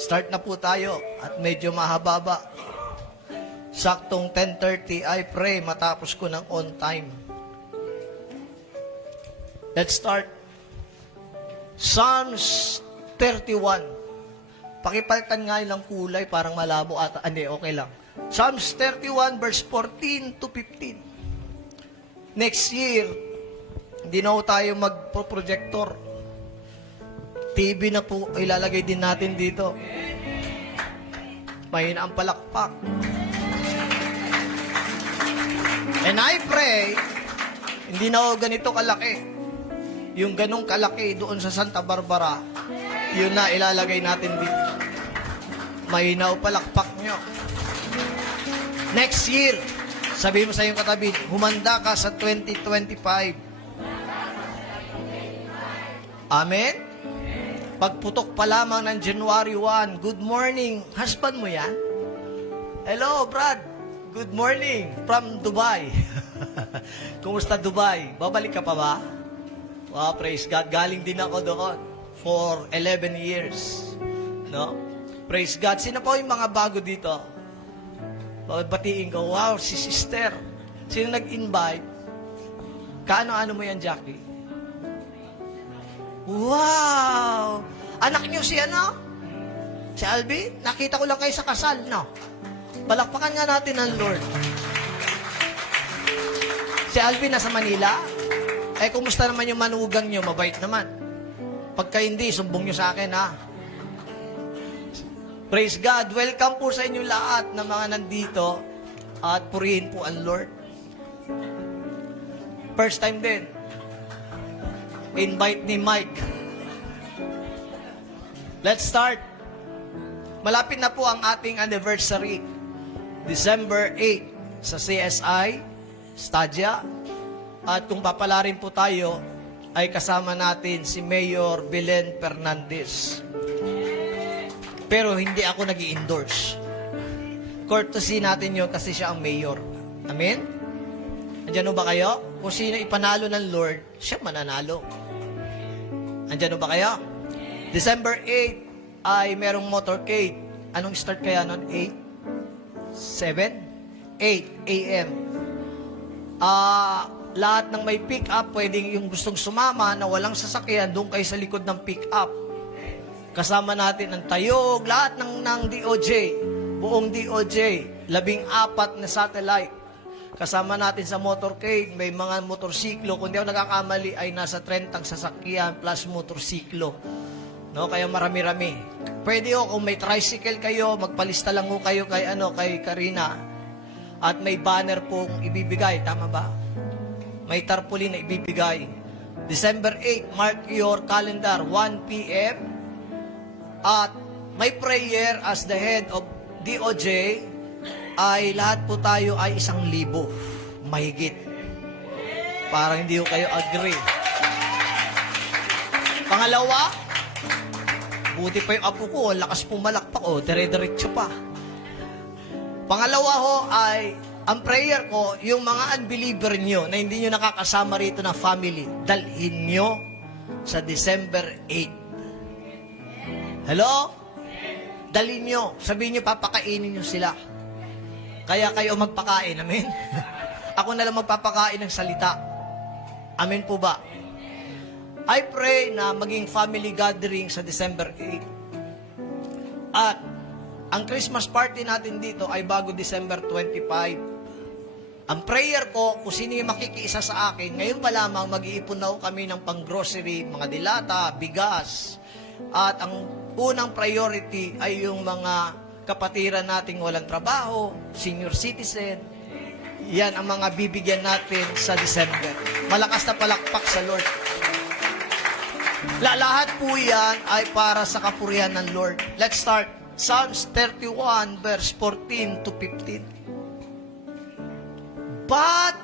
Start na po tayo at medyo mahaba. Saktong 10:30, I pray matapos ko ng on time. Let's start. Psalms 31. Pakipalitan nga ilang kulay, parang malabo ata. Hindi, okay lang. Psalms 31 verse 14 to 15. Next year, hindi na po tayo mag-projector. TV na po, ilalagay din natin dito. Mahina ang palakpak. And I pray, hindi na ako ganito kalaki. Yung ganong kalaki doon sa Santa Barbara, yun na ilalagay natin dito. Mahina ang palakpak nyo. Next year, sabi mo sa iyong katabi, humanda ka sa 2025. Amen? Pagputok pa lamang ng January 1, good morning. Husband mo yan? Hello, Brad. Good morning from Dubai. Kumusta Dubai? Babalik ka pa ba? Wow, praise God. Galing din ako doon for 11 years. No? Praise God. Sino po yung mga bago dito? Batiin ko, wow, si sister. Sino nag-invite? Kaano-ano mo yan, Jackie? Wow! Anak niyo si ano? Si Albi? Nakita ko lang kayo sa kasal, no? Palakpakan nga natin ang Lord. Si Albi nasa Manila? Eh, kumusta naman yung manugang niyo? Mabait naman. Pagka hindi, sumbong niyo sa akin, ha? Praise God. Welcome po sa inyo lahat na mga nandito at purihin po ang Lord. First time din. Invite ni Mike. Let's start. Malapit na po ang ating anniversary. December 8 sa CSI, Stadia. At kung papalarin po tayo, ay kasama natin si Mayor Belen Fernandez. Pero hindi ako nag-i-endorse. Courtesy natin yun kasi siya ang mayor. Amen? Andiyan ba kayo? Kung sino ipanalo ng Lord, siya mananalo. Andiyan ba kayo? December 8 ay merong motorcade. Anong start kaya nun? 8? 7? 8 a.m. Lahat ng may pick-up, pwedeng yung gustong sumama na walang sasakyan, doon kayo sa likod ng pick-up. Kasama natin ang tayog, lahat ng DOJ, buong DOJ, 14 na satellite. Kasama natin sa motorcade, may mga motorsiklo. Kung di ako nakakamali, ay nasa 30 sasakyan plus motorsiklo. No? Kaya marami-rami. Pwede o, kung may tricycle kayo, magpalista lang ho kayo kay Karina. At may banner pong ibibigay. Tama ba? May tarpaulin na ibibigay. December 8, mark your calendar, 1 p.m. At may prayer as the head of DOJ, ay lahat po tayo ay 1,000 mahigit. Parang hindi ko kayo agree. Pangalawa, buti pa yung apo ko, lakas pumalakpak, dire-diretso pa. Pangalawa ho ay, ang prayer ko, yung mga unbeliever nyo na hindi nyo nakakasama rito na family, dalhin nyo sa December 8. Hello? Dalhin nyo. Sabihin nyo, papakainin nyo sila. Kaya kayo magpakain. Amen? Ako na lang magpapakain ng salita. Amen po ba? I pray na maging family gathering sa December 8. At ang Christmas party natin dito ay bago December 25. Ang prayer ko, kung sino yung makikiisa sa akin, ngayon pa lamang mag-iipon na kami ng pang-grocery, mga dilata, bigas. At ang unang priority ay yung mga kapatiran nating walang trabaho, senior citizen. Yan ang mga bibigyan natin sa December. Malakas na palakpak sa Lord. Lahat po yan ay para sa kapurihan ng Lord. Let's start. Psalms 31 verse 14 to 15. But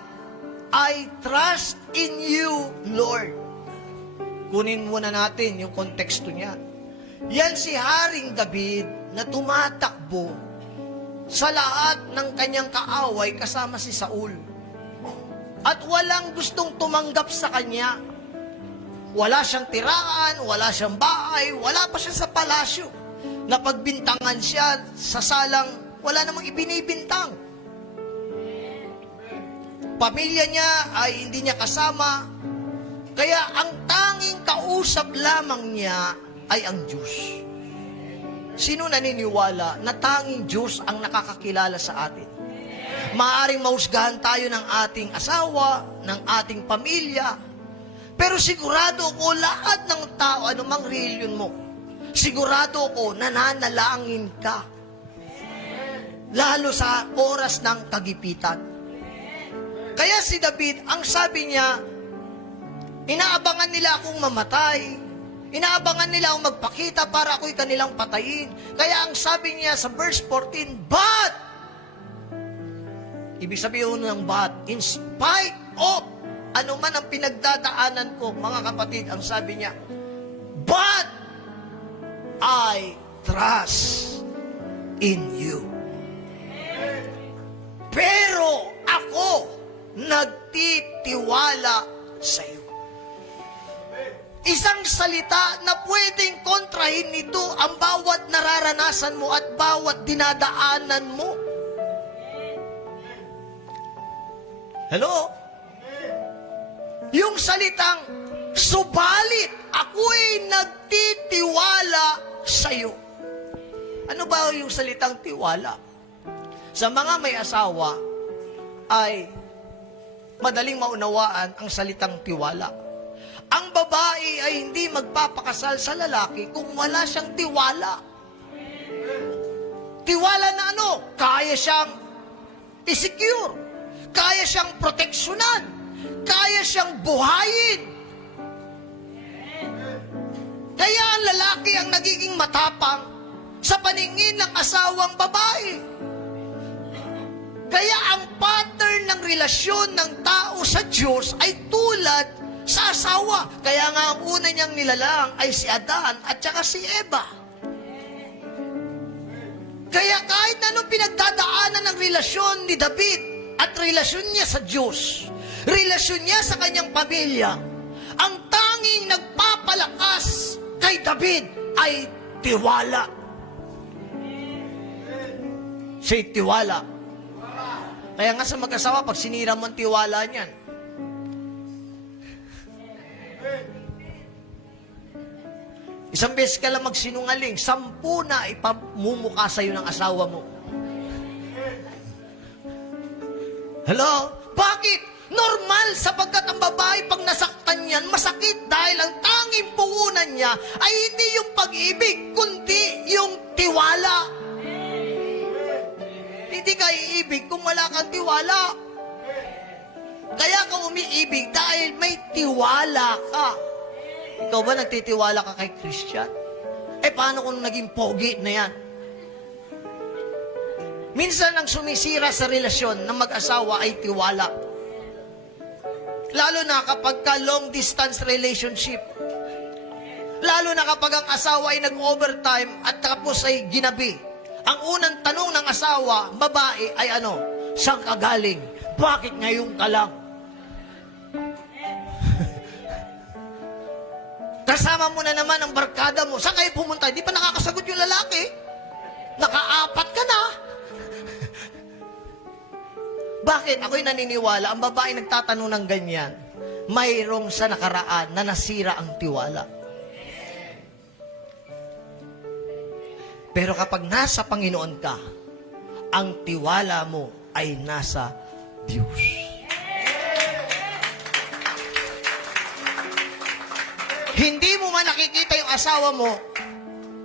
I trust in you, Lord. Kunin muna natin yung konteksto niya. Yan si Haring David na tumatakbo sa lahat ng kanyang kaaway kasama si Saul. At walang gustong tumanggap sa kanya. Wala siyang tiraan, wala siyang bahay, wala pa siya sa palasyo. na pagbintangan siya sa salang wala namang ibinibintang. Pamilya niya ay hindi niya kasama, kaya ang tanging kausap lamang niya ay ang Diyos. Sino naniniwala na tanging Diyos ang nakakakilala sa atin? Maaring mahusgahan tayo ng ating asawa, ng ating pamilya, pero sigurado ko lahat ng tao, anumang reliyon mo, sigurado ko nananalangin ka. Lalo sa oras ng kagipitan. Kaya si David, ang sabi niya, inaabangan nila akong mamatay. Inaabangan nila akong magpakita para ako'y kanilang patayin. Kaya ang sabi niya sa verse 14, but, ibig sabihin ng but, in spite of, ano man ang pinagdadaanan ko, mga kapatid, ang sabi niya, but, I trust in you. Pero ako nagtitiwala sa iyo. Isang salita na pwedeng kontrahin nito ang bawat nararanasan mo at bawat dinadaanan mo. Hello? Yung salitang, subalit ako'y nagtitiwala sa iyo. Ano ba yung salitang tiwala? Sa mga may asawa, ay madaling maunawaan ang salitang tiwala. Ang babae ay hindi magpapakasal sa lalaki kung wala siyang tiwala. Tiwala na ano? Kaya siyang i-secure. Kaya siyang proteksyonan. Kaya siyang buhayin. Kaya ang lalaki ang nagiging matapang sa paningin ng asawang babae. Kaya ang pattern ng relasyon ng tao sa Diyos ay tulad sa asawa. Kaya nga ang una niyang nilalang ay si Adan at saka si Eva. Kaya kahit anong pinagdadaanan ng relasyon ni David at relasyon niya sa Diyos, relasyon niya sa kanyang pamilya, ang tanging nagpapalakas kay David ay tiwala. Say tiwala. Kaya nga sa mag-asawa, pag sinira mo ang tiwala niyan, isang beses ka lang magsinungaling, 10 na ipamumuka sa'yo ng asawa mo. Hello? Bakit? Normal, sapagkat ang babae pag nasaktan niyan, masakit dahil ang tanging puhunan niya ay hindi yung pag-ibig, kundi yung tiwala. Hindi ka iibig kung wala kang tiwala. Kaya ka umiibig dahil may tiwala ka. Ikaw ba nagtitiwala ka kay Christian? Paano kung naging pogi na yan? Minsan ang sumisira sa relasyon ng mag-asawa ay tiwala. Lalo na kapag ka long distance relationship. Lalo na kapag ang asawa ay nag-overtime at tapos ay ginabi. Ang unang tanong ng asawa, babae, ay ano? Saan ka galing? Bakit ngayon ka lang? Kasama mo na naman ang barkada mo. Saan kayo pumunta? Hindi pa nakakasagot yung lalaki. Nakaapat ka na. Bakit? Ako'y naniniwala, ang babae nagtatanong ng ganyan, mayroong sa nakaraan na nasira ang tiwala. Pero kapag nasa Panginoon ka, ang tiwala mo ay nasa Diyos. Hindi mo man nakikita yung asawa mo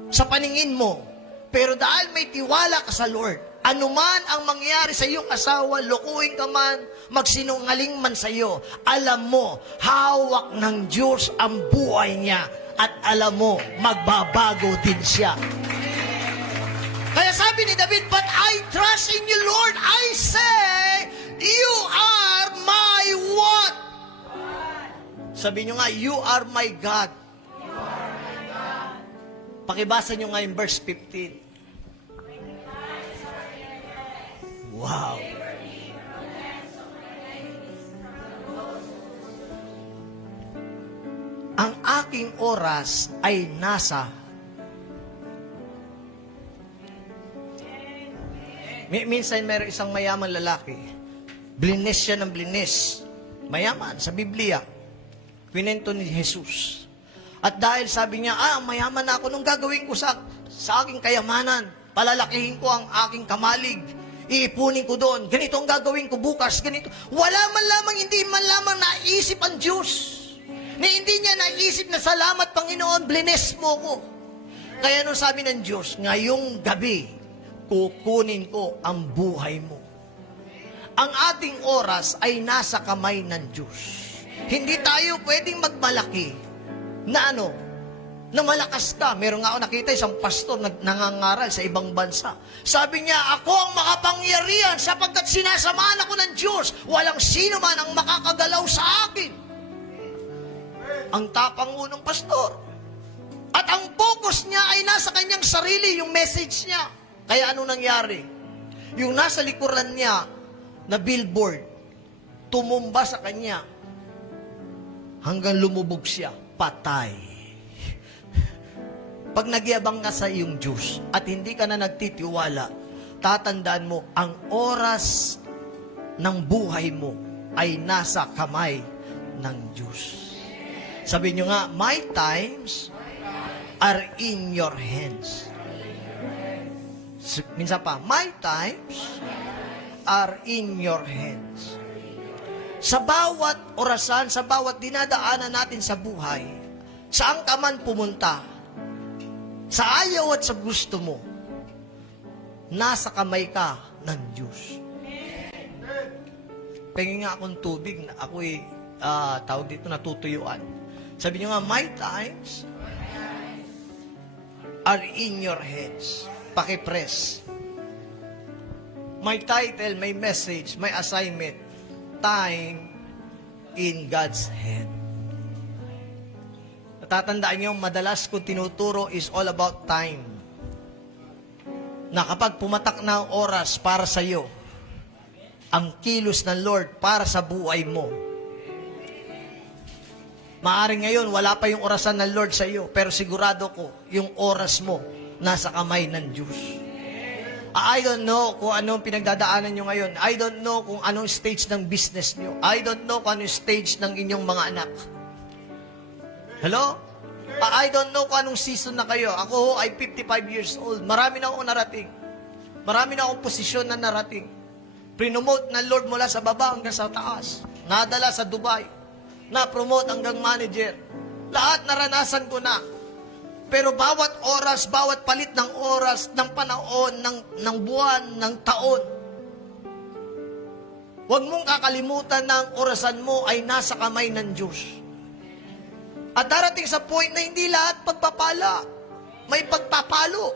sa paningin mo, pero dahil may tiwala ka sa Lord, anuman ang mangyari sa iyong asawa, lukuhin ka man, magsinungaling man sa iyo, alam mo, hawak ng Diyos ang buhay niya at alam mo, magbabago din siya. Kaya sabi ni David, but I trust in you, Lord. I say, you are my what? Sabi nyo nga, you are my God. Pakibasa nyo nga yung verse 15. Wow. Ang aking oras ay nasa Minsan mayroon isang mayaman lalaki. Blinis siya ng blinis. Mayaman, sa Biblia. Kwinento ni Jesus. At dahil sabi niya, mayaman na ako, nung gagawin ko sa aking kayamanan, palalakihin ko ang aking kamalig, iipunin ko doon, ganito ang gagawin ko bukas, ganito. Wala man lamang, hindi man lamang naisip ang Diyos. Na hindi niya naisip na salamat Panginoon, blines mo ko. Kaya nung sabi ng Diyos, ngayong gabi, kukunin ko ang buhay mo. Ang ating oras ay nasa kamay ng Diyos. Hindi tayo pwedeng magmalaki na na malakas ka. Meron nga ako nakita isang pastor nangangaral sa ibang bansa. Sabi niya, ako ang makapangyarihan sapagkat sinasamahan ako ng Diyos. Walang sino man ang makakagalaw sa akin. Ang tapang ng pastor. At ang focus niya ay nasa kanyang sarili, yung message niya. Kaya ano nangyari? Yung nasa likuran niya na billboard, tumumba sa kanya hanggang lumubog siya, patay. Pag nagyabang ka sa iyong Diyos at hindi ka na nagtitiwala, tatandaan mo, ang oras ng buhay mo ay nasa kamay ng Diyos. Sabi nyo nga, my times are in your hands. Minsan pa, my times are in your hands. Sa bawat orasan, sa bawat dinadaanan natin sa buhay, saan ka man pumunta, sa ayaw at sa gusto mo, nasa kamay ka ng Diyos. Pengin nga akong tubig na ako'y, tawag dito, natutuyuan. Sabi niyo nga, my times are in your hands. Pakipress. My title, my message, my assignment, time in God's hand. Natatandaan niyo, madalas kung tinuturo is all about time. Na kapag pumatak na ang oras para sa iyo, ang kilos ng Lord para sa buhay mo. Maaring ngayon, wala pa yung orasan ng Lord sa iyo, pero sigurado ko, yung oras mo, nasa kamay ng Diyos. I don't know kung anong pinagdadaanan nyo ngayon. I don't know kung anong stage ng business nyo. I don't know kung anong stage ng inyong mga anak. Hello? I don't know kung anong season na kayo. Ako ho ay 55 years old. Marami na akong narating. Marami na akong posisyon na narating. Prinomote ng Lord mula sa baba hanggang sa taas. Nadala sa Dubai. Na-promote hanggang manager. Lahat naranasan ko na. Pero bawat oras, bawat palit ng oras, ng panahon, ng buwan, ng taon, huwag mong kakalimutan na ang orasan mo ay nasa kamay ng Diyos. At darating sa point na hindi lahat pagpapala. May pagpapalo.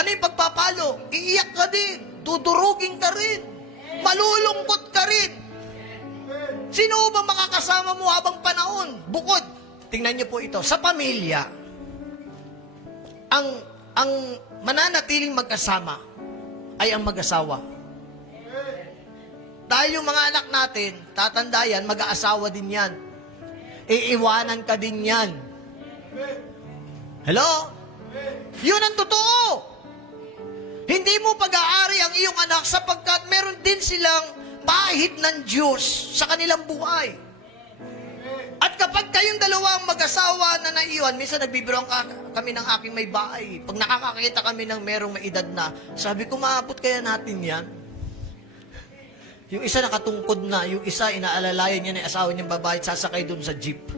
Ano yung pagpapalo? Iiyak ka din. Tudurugin ka rin. Malulungkot ka rin. Sino ba makakasama mo habang panahon? Bukod, tingnan niyo po ito, sa pamilya, ang mananatiling magkasama ay ang mag-asawa. Dahil yung mga anak natin, tatanda yan, mag-aasawa din yan. Iiwanan ka din yan. Hello? Yun ang totoo. Hindi mo pag-aari ang iyong anak sapagkat meron din silang pahit ng Diyos sa kanilang buhay. At kapag kayong dalawang mag-asawa na naiwan, minsan nagbibiro kami ng aking may bahay. Pag nakakakita kami ng merong may edad na, sabi ko, maabot kaya natin yan? Yung isa nakatungkod na, yung isa inaalalayan niya na asawa niyang babae at sasakay doon sa jeep.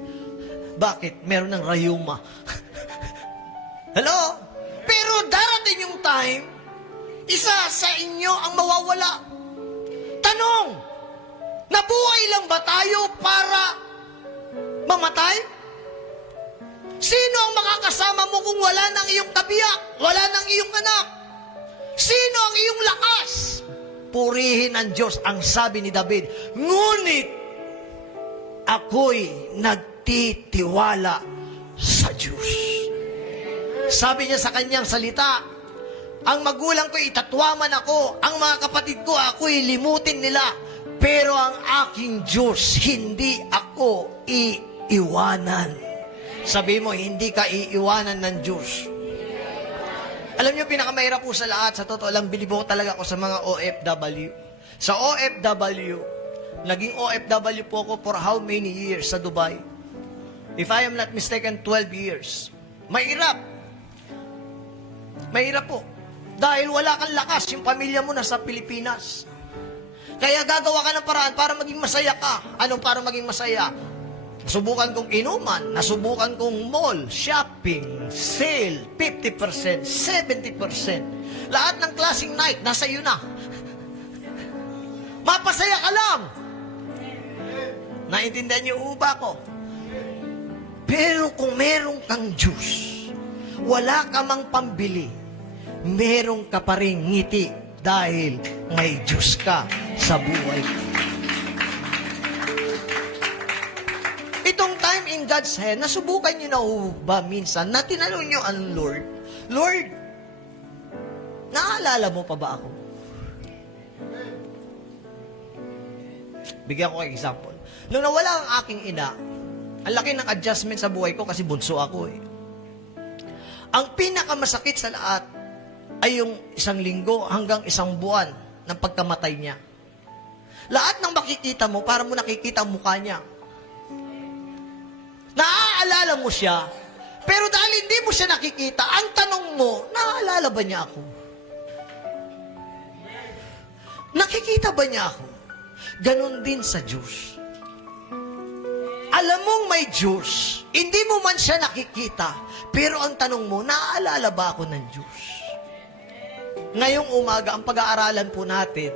Bakit? Meron ng rayuma. Hello? Pero darating yung time, isa sa inyo ang mawawala. Tanong, nabuhay lang ba tayo para mamatay? Sino ang makakasama mo kung wala ng iyong kabiyak? Wala ng iyong anak? Sino ang iyong lakas? Purihin ang Diyos, ang sabi ni David. Ngunit, ako'y nagtitiwala sa Diyos. Sabi niya sa kanyang salita, ang magulang ko itatwaman ako, ang mga kapatid ko ako'y limutin nila, pero ang aking Diyos, hindi ako iiwanan. Sabi mo, hindi ka iiwanan ng Diyos. Alam niyo, pinakamahirap po sa lahat, sa totoo lang, bilibo talaga ako sa mga OFW. Sa OFW, naging OFW po ako for how many years sa Dubai? If I am not mistaken, 12 years. Mahirap. Mahirap po. Dahil wala kang lakas, yung pamilya mo nasa Pilipinas. Kaya gagawa ka ng paraan para maging masaya ka. Anong para maging masaya? Nasubukan kong inuman, nasubukan kong mall, shopping, sale, 50%, 70%. Lahat ng klaseng night, nasa iyo na. Mapasaya ka lang. Naintindihan niyo ba ko? Pero kung meron kang juice, wala ka mang pambili, meron ka pa rin ngiti dahil may juice ka sa buhay ko. Itong time in God's hand, nasubukan niyo na ba minsan na tinanong niyo ang Lord, Lord, naalala mo pa ba ako? Bigyan ko kayo example. Nung nawala ang aking ina, ang laki ng adjustment sa buhay ko kasi bunso ako eh. Ang pinakamasakit sa lahat ay yung 1 linggo hanggang 1 buwan ng pagkamatay niya. Lahat ng makikita mo, para mo nakikita ang mukha niya. Naaalala mo siya, pero dahil hindi mo siya nakikita, ang tanong mo, naaalala ba niya ako? Nakikita ba niya ako? Ganon din sa Diyos. Alam mong may Diyos, hindi mo man siya nakikita, pero ang tanong mo, naaalala ba ako ng Diyos? Ngayong umaga, ang pag-aaralan po natin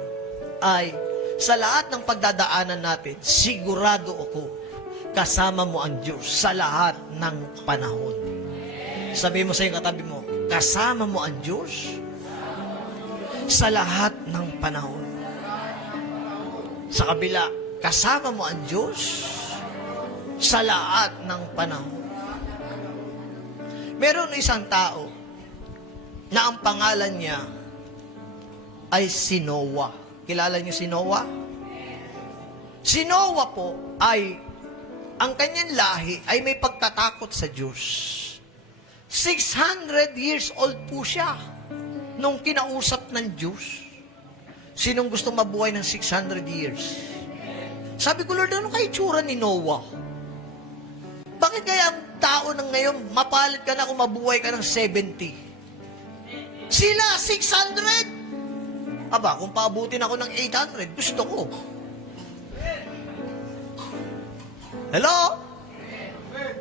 ay sa lahat ng pagdadaanan natin, sigurado ako, kasama mo ang Diyos sa lahat ng panahon. Sabi mo sa iyong katabi mo, kasama mo ang Diyos sa lahat ng panahon. Sa kabila, kasama mo ang Diyos sa lahat ng panahon. Meron isang tao na ang pangalan niya ay si Noah. Kilala niyo si Noah? Si Noah po ay ang kanyang lahi ay may pagtatakot sa Diyos. 600 years old po siya nung kinausap ng Diyos. Sinong gusto mabuhay ng 600 years? Sabi ko, Lord, ano kaya itsura ni Noah? Bakit kaya ang tao ng ngayon, mapalit ka na kung mabuhay ka ng 70? Sila, 600? Aba, kung paabutin ako ng 800, gusto ko. Hello?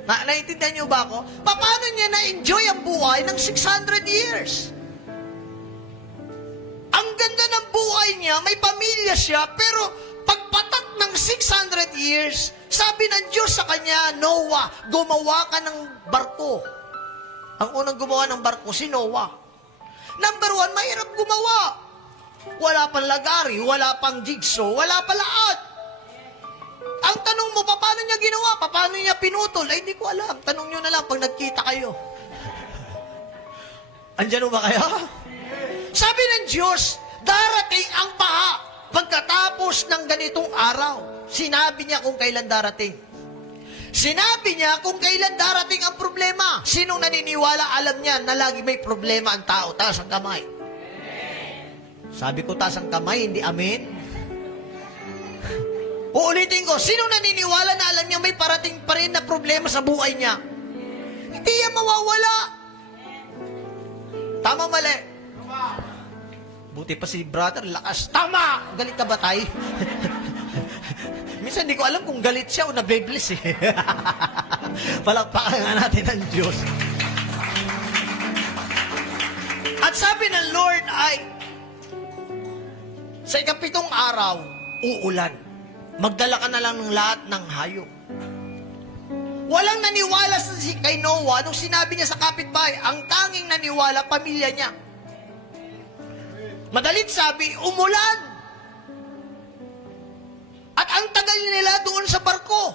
Naintindihan niyo ba ako? Paano niya na-enjoy ang buhay ng 600 years? Ang ganda ng buhay niya, may pamilya siya, pero pagpatak ng 600 years, sabi ng Diyos sa kanya, Noah, gumawa ka ng barko. Ang unang gumawa ng barko, si Noah. Number 1, mahirap gumawa. Wala pang lagari, wala pang jigsaw, wala pa lahat. Ang tanong mo, paano niya ginawa? Paano niya pinutol? Ay, hindi ko alam. Tanong niyo na lang pag nagkita kayo. Andiyan ba kayo? Sabi ng Diyos, darating ang baha pagkatapos ng ganitong araw. Sinabi niya kung kailan darating. Sinabi niya kung kailan darating ang problema. Sinong naniniwala, alam niya na lagi may problema ang tao. Taas ang kamay. Sabi ko, taas ang kamay, hindi amen. Uulitin ko, sino naniniwala na alam niya may parating pa rin na problema sa buhay niya? Hindi yan mawawala. Tama, mali? Buti pa si brother, lakas. Tama! Galit ka ba, tay? Minsan hindi ko alam kung galit siya o nabibless eh. Palakpakan nga natin ang Diyos. At sabi ng Lord ay, sa 7 araw, uulan. Magdala ka na lang ng lahat ng hayop. Walang naniwala kay Noah nung sinabi niya sa kapitbahay, ang tanging naniwala, pamilya niya. Madalit sabi, umulan. At ang tagal nila doon sa barko.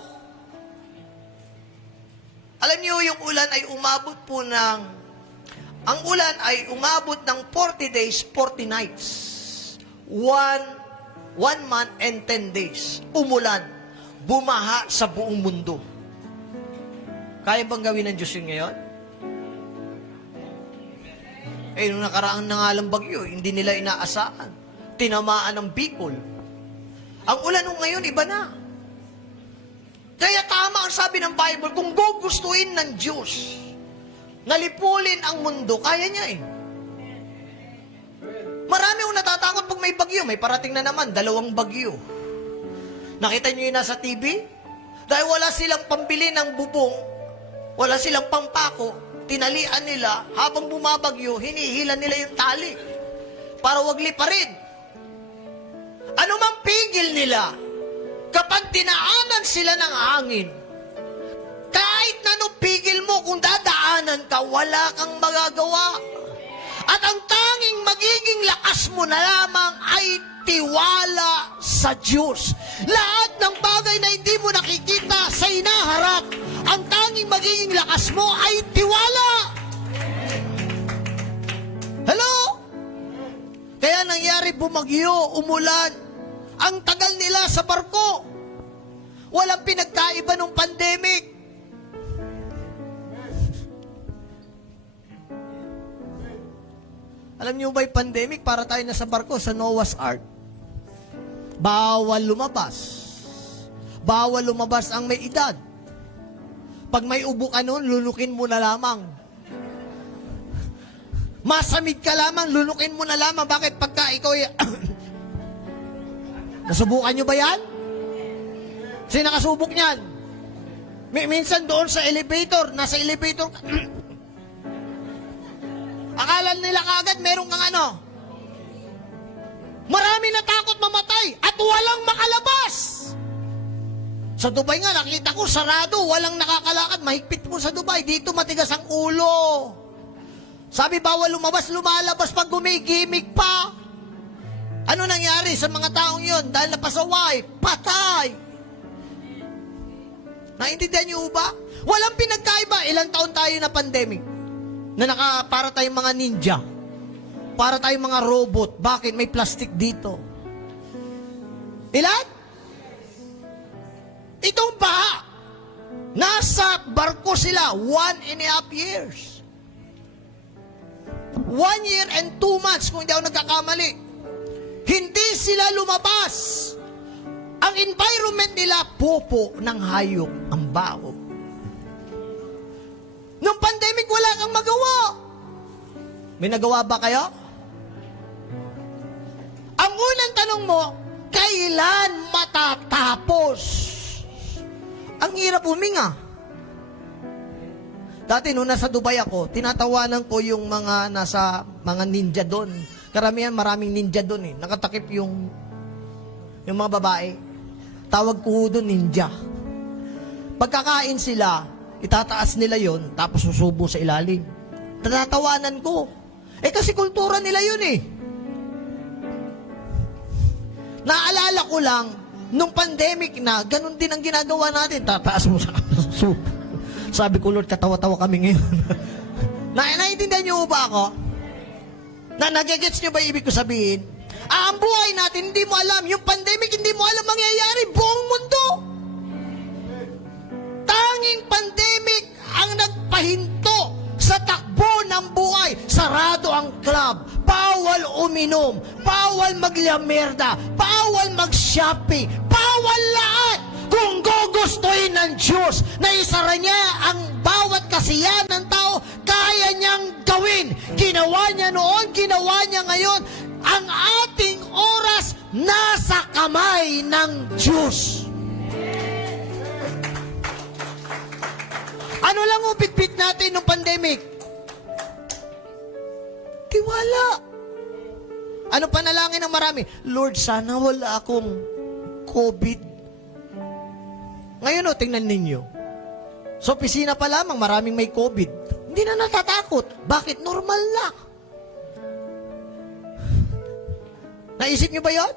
Alam niyo, yung ulan ay umabot po ng, ang ulan ay umabot ng 40 days, 40 nights. 1 month and 10 days. Umulan. Bumaha sa buong mundo. Kaya bang gawin ng Diyos yun ngayon? Eh, nung nakaraang nangalang bagyo, hindi nila inaasahan. Tinamaan ng Bicol. Ang ulan nung ngayon, iba na. Kaya tama ang sabi ng Bible, kung gugustuhin ng Diyos, nalipulin ang mundo, kaya niya eh. Marami ang natatakot pag may bagyo. May parating na naman, 2 bagyo. Nakita niyo yun nasa TV? Dahil wala silang pambili ng bubong, wala silang pampako, tinalian nila, habang bumabagyo, hinihila nila yung tali para wag liparin. Ano mang pigil nila, kapag tinaanan sila ng hangin, kahit na nung pigil mo, kung dadaanan ka, wala kang magagawa. At ang tanging magiging lakas mo na lamang ay tiwala sa Diyos. Lahat ng bagay na hindi mo nakikita sa hinaharap, ang tanging magiging lakas mo ay tiwala. Hello? Kaya nangyari bumagyo, umulan. Ang tagal nila sa barko. Walang pinagkaiba ng pandemic. Alam niyo ba yung pandemic, para tayo na sa barko, sa Noah's Ark. Bawal lumabas. Bawal lumabas ang may edad. Pag may ubo ka nun, lulukin mo na lamang. Masamid ka lamang, lulukin mo na lamang. Bakit? Pagka ikaw nasubukan nyo ba yan? Sino nakasubok niyan? Minsan doon sa elevator, nasa elevator ka. Akala nila kagad meron kang ano. Marami na takot mamatay at walang makalabas. Sa Dubai nga, nakita ko sarado, walang nakakalakad. Mahigpit po sa Dubai. Dito matigas ang ulo. Sabi bawal lumabas, lumalabas pag gumigimik pa. Ano nangyari sa mga taong yon? Dahil napasaway, patay. Naintindihan niyo ba? Walang pinagkaiba. Ilang taon tayo na pandemic? Na para tayong mga ninja. Para tayong mga robot. Bakit? May plastic dito. Ilan? Itong baha. Nasa barko sila 1.5 years. 1 year and 2 months kung hindi ako nagkakamali. Hindi sila lumabas. Ang environment nila, popo ng hayop ang baho. Nung pandemic, wala kang magawa. May nagawa ba kayo? Ang unang tanong mo, kailan matatapos? Ang hirap huminga. Dati nung nasa Dubai ako, tinatawanan ko yung mga ninja doon. Karamihan, maraming ninja doon eh. Nakatakip yung mga babae. Tawag ko doon ninja. Pagkakain sila, itataas nila yon, tapos susubo sa ilalim. Tatatawanan ko. Eh kasi kultura nila yun eh. Naalala ko lang, nung pandemic na, ganun din ang ginagawa natin. Tataas mo sa susubo. Sabi ko, Lord, katawa-tawa kami ngayon. Naiintindihan niyo ba ako? Nagigets niyo ba ibig ko sabihin? Ang buhay natin, hindi mo alam. Yung pandemic, hindi mo alam mangyayari. Buong mundo. Tanging pandemic ang nagpahinto sa takbo ng buhay. Sarado ang club. Bawal uminom. Bawal maglamerda. Bawal mag-shopping. Bawal lahat. Kung gugustuhin ng Diyos na isara niya ang bawat kasiyahan ng tao, kaya niyang gawin. Ginawa niya noon, ginawa niya ngayon. Ang ating oras nasa kamay ng Diyos. Ano lang upit-pit natin nung pandemic? Tiwala. Ano panalangin ng marami? Lord, sana wala akong COVID. Ngayon tingnan ninyo. Sa opisina pa lamang, maraming may COVID. Hindi na natatakot. Bakit? Normal lang. Naisip niyo ba yun?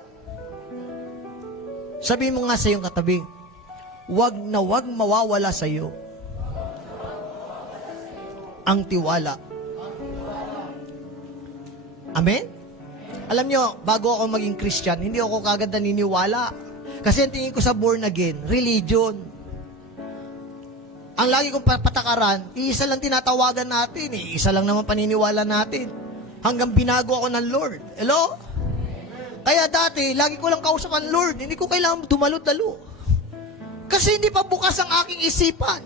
Sabi mo nga sa iyong katabi, wag na wag mawawala sa iyo ang tiwala. Amen? Alam niyo, bago ako maging Christian, hindi ako kagad naniniwala. Kasi ang tingin ko sa born again, religion. Ang lagi kong patakaran, iisa lang tinatawagan natin, isa lang naman paniniwala natin. Hanggang binago ako ng Lord. Hello? Kaya dati, lagi ko lang kausap ang Lord. Hindi ko kailangan dumalo-dalo. Kasi hindi pa bukas ang aking isipan.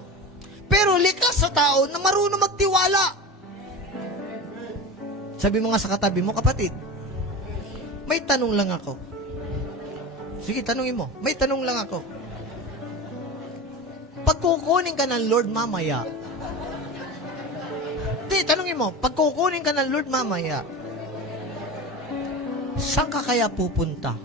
Pero likas sa tao na marunong magtiwala. Sabi mo nga sa katabi mo, kapatid, may tanong lang ako. Sige, tanungin mo. May tanong lang ako. Pagkukunin ka ng Lord mamaya, tanungin mo, pagkukunin ka ng Lord mamaya, saan ka kaya pupunta?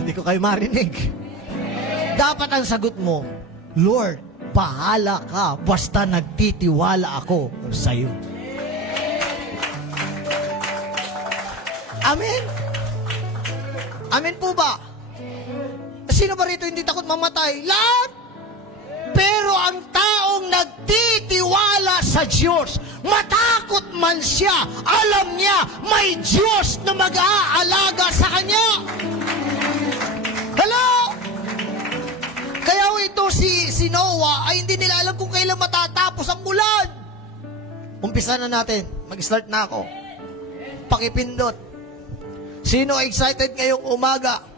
Hindi ko kayo marinig. Dapat ang sagot mo, Lord, bahala ka, basta nagtitiwala ako sa'yo. Amen? Amen po ba? Sino ba rito hindi takot mamatay? Lahat! Pero ang taong nagtitiwala sa Diyos, matakot man siya, alam niya may Diyos na mag-aalaga sa kanya. Hello? Kaya ito si Noah ay hindi nila alam kung kailan matatapos ang ulan. Umpisa na natin. Mag-start na ako. Pakipindot. Sino excited ngayong umaga?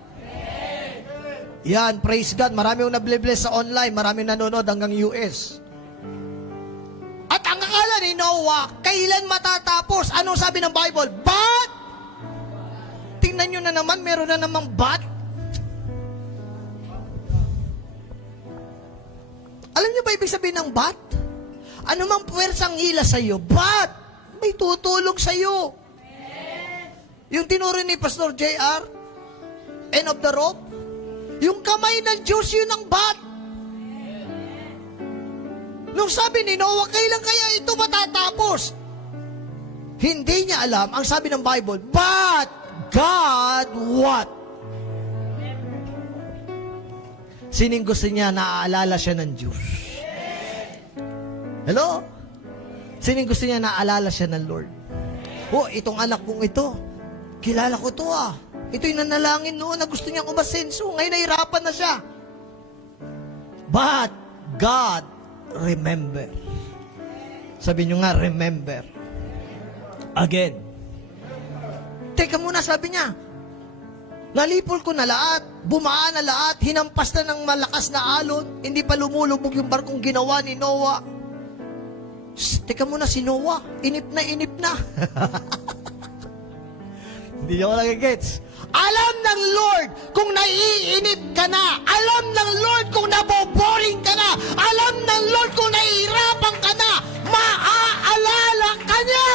Yan, praise God. Marami yung nablibless sa online. Marami nanonood hanggang US. At ang akala ni Noah, kailan matatapos? Anong sabi ng Bible? But! Tingnan nyo na naman, meron na namang but. Alam nyo ba ibig sabihin ng but? Ano mang puwersang hila sa'yo, but may tutulong sa'yo. Yung tinuro ni Pastor JR, end of the rope, yung kamay ng Diyos, yun ang bat. Nung sabi ni Noah, kailan kaya ito matatapos? Hindi niya alam, ang sabi ng Bible, but God what? Sining gusto niya, naaalala siya ng Diyos. Hello? Sining gusto niya, naaalala siya ng Lord. Oh, itong anak kong ito, kilala ko to ah. Ito yung nanalangin noon na gusto niyang umasenso. Ngayon nahirapan na siya. But God remember. Sabi niyo nga, remember. Again. Teka muna, sabi niya. Nalipol ko na lahat. Bumaan na lahat. Hinampas na ng malakas na alon. Hindi pa lumulubog yung barkong ginawa ni Noah. Shh, teka muna, si Noah. Inip na. Hindi ako nagigets. Alam ng Lord kung naiinip ka na. Alam ng Lord kung naboboring ka na. Alam ng Lord kung nahihirapan ka na. Maaalala ka niya.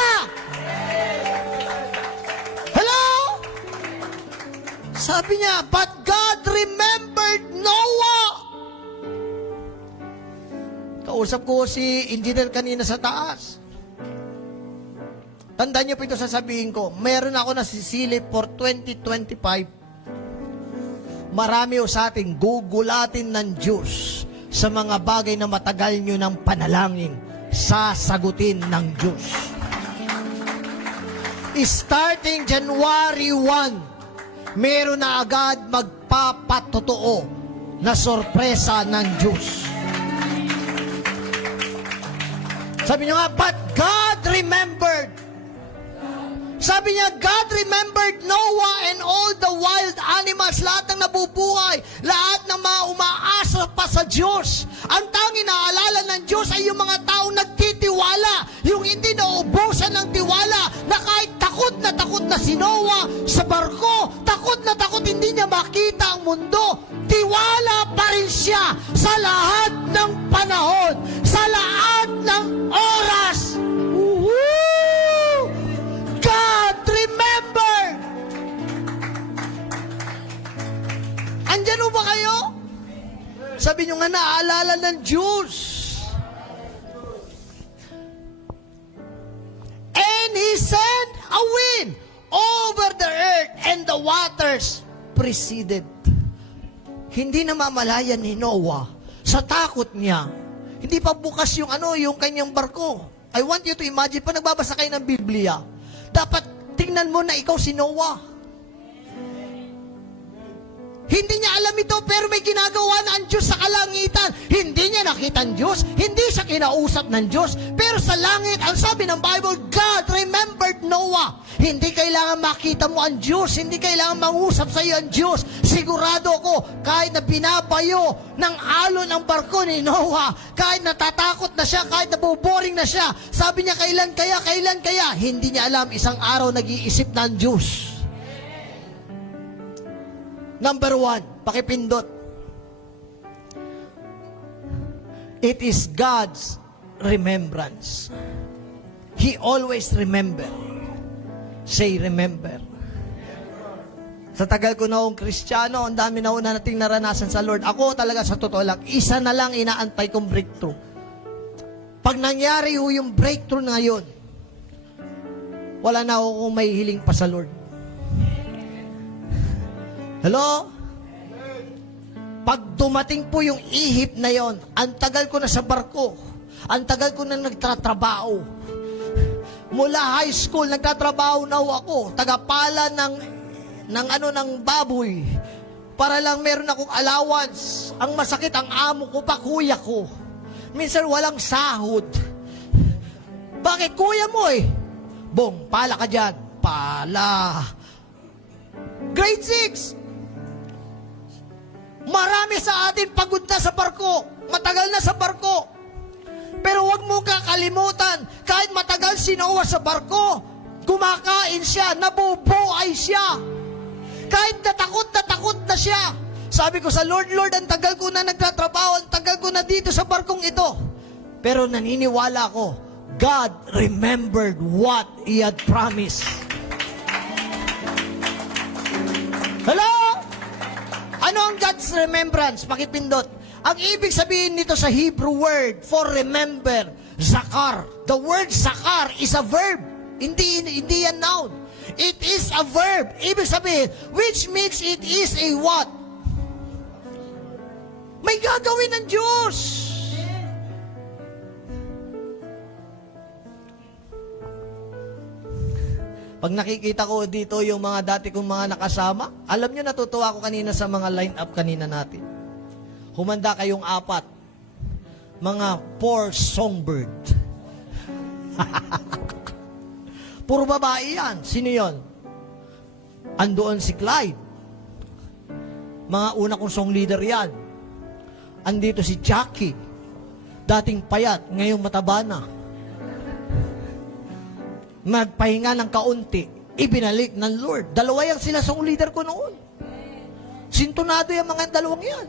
Hello? Sabi niya, but God remembered Noah. Kausap ko si engineer kanina sa taas. Tandaan niyo po ito sasabihin ko, meron ako na sisilip for 2025. Marami o sa ating gugulatin ng Diyos sa mga bagay na matagal nyo ng panalangin, sasagutin ng Diyos. Starting January 1, meron na agad magpapatotoo na sorpresa ng Diyos. Sabi niyo nga, but God remembered. Sabi niya, God remembered Noah and all the wild animals, lahat ng nabubuhay, lahat ng mga umaasa pa sa Diyos. Ang tanging naalala ng Diyos ay yung mga taong nagtitiwala, yung hindi nauubusan ng tiwala, na kahit takot na si Noah sa barko, takot hindi niya makita ang mundo, tiwala pa rin siya sa lahat ng panahon, sa lahat ng oras. God, remember! Andyan ba kayo? Sabi nyo nga, naaalala ng Diyos. And He sent a wind over the earth and the waters preceded. Hindi na mamalayan ni Noah sa takot niya. Hindi pa bukas yung kanyang barko. I want you to imagine, pa nagbabasa kayo ng Biblia, dapat tingnan mo na ikaw si Noah. Hindi niya alam ito, pero may ginagawa na ang Diyos sa kalangitan. Hindi niya nakita ang Diyos, hindi siya kinausap ng Diyos, pero sa langit, ang sabi ng Bible, God remembered Noah. Hindi kailangan makita mo ang Diyos, hindi kailangan mangusap sa iyo ang Diyos. Sigurado ko, kahit na binabayo ng alon ang barko ni Noah, kahit natatakot na siya, kahit naboboring na siya, sabi niya, kailan kaya, hindi niya alam, isang araw nag-iisip ng Diyos. Number 1, pakipindot. It is God's remembrance. He always remember. Say, remember. Sa tagal ko na akong Kristiyano, ang dami na una nating naranasan sa Lord. Ako talaga sa totoo lang, isa na lang inaantay kong breakthrough. Pag nangyari yung breakthrough na yun, wala na ako kung may hiling pa sa Lord. Hello? Pag dumating po yung ihip na yon, ang tagal ko na sa barko, ang tagal ko na nagtatrabaho. Mula high school, nagtatrabaho na ako, tagapala ng baboy, para lang meron akong allowance. Ang masakit, ang amo ko pa, kuya ko. Minsan walang sahod. Bakit kuya mo eh? Bong, pala ka dyan. Pala. Grade 6. Marami sa atin pagod na sa barko. Matagal na sa barko. Pero wag mo kakalimutan, kahit matagal si Noah sa barko, kumakain siya, nabubuhay siya. Kahit natakot na siya. Sabi ko sa Lord, ang tagal ko na nagtatrabaho, ang tagal ko na dito sa barkong ito. Pero naniniwala ko, God remembered what He had promised. Hello? Ano ang God's remembrance? Pakipindot. Ang ibig sabihin nito sa Hebrew word for remember, zakar. The word zakar is a verb. Hindi yan noun. It is a verb. Ibig sabihin, which means it is a what? May gagawin ng Diyos. Pag nakikita ko dito yung mga dati kong mga nakasama, alam nyo, natutuwa ako kanina sa mga line-up kanina natin. Humanda kayong 4. Mga 4 songbird. Puro babae yan. Sino yon? Andoon si Clyde. Mga una kong song leader yan. Andito si Jackie. Dating payat, ngayong mataba na. Magpahinga ng kaunti, ibinalik ng Lord. Dalawa yan sila song leader ko noon. Sintonado yung mga dalawang yan.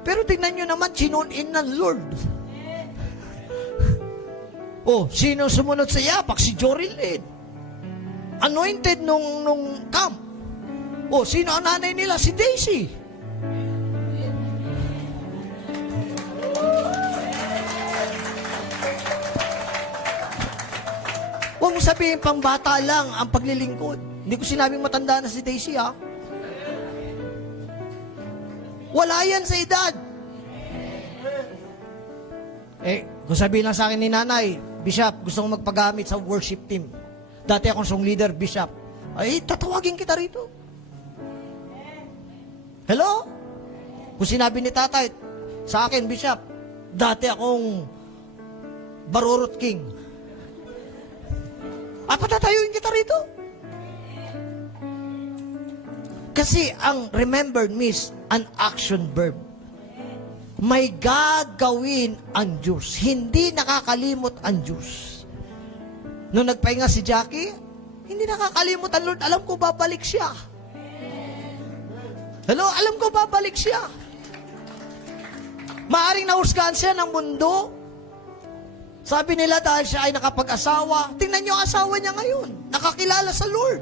Pero tingnan nyo naman, chinun-in ng Lord. Oh, sino sumunod sa yapak? Si Joril Lynn. Anointed nung camp. Oh, sino ang nanay nila? Si Daisy. Huwag mo sabihin, pang bata lang ang paglilingkod. Hindi ko sinabing matanda na si Daisy, ha? Wala yan sa edad. Kung sabihin lang sa akin ni nanay, Bishop, gusto kong magpagamit sa worship team. Dati akong song leader, Bishop. Ay, tatawagin kita rito. Hello? Kung sinabi ni tatay sa akin, Bishop, dati akong Barurot King. Patatayuin kita rito. Kasi ang remembered means an action verb. May gagawin ang Diyos. Hindi nakakalimot ang Diyos. Nung nagpahinga si Jackie, hindi nakakalimot ang Lord. Alam ko babalik siya. Hello? Alam ko babalik siya. Maaring nahusgahan siya ng mundo. Sabi nila dahil siya ay nakapag-asawa. Tingnan niyo ang asawa niya ngayon. Nakakilala sa Lord.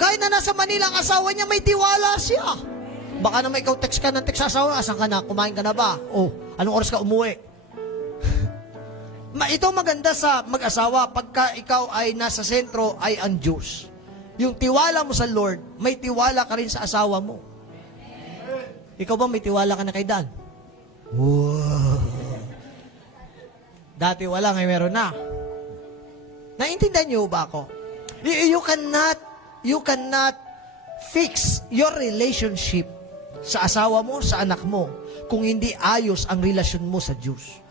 Kahit na nasa Manila ang asawa niya, may tiwala siya. Baka naman ikaw text ka ng text sa asawa, asan ka na? Kumain ka na ba? Oh, anong oras ka umuwi? Ito maganda sa mag-asawa, pagka ikaw ay nasa sentro, ay ang Diyos. Yung tiwala mo sa Lord, may tiwala ka rin sa asawa mo. Ikaw ba may tiwala ka na kay Dan? Wow. Dati wala, ngayon meron na. Naintindihan niyo ba ako? You cannot fix your relationship sa asawa mo, sa anak mo, kung hindi ayos ang relasyon mo sa Diyos.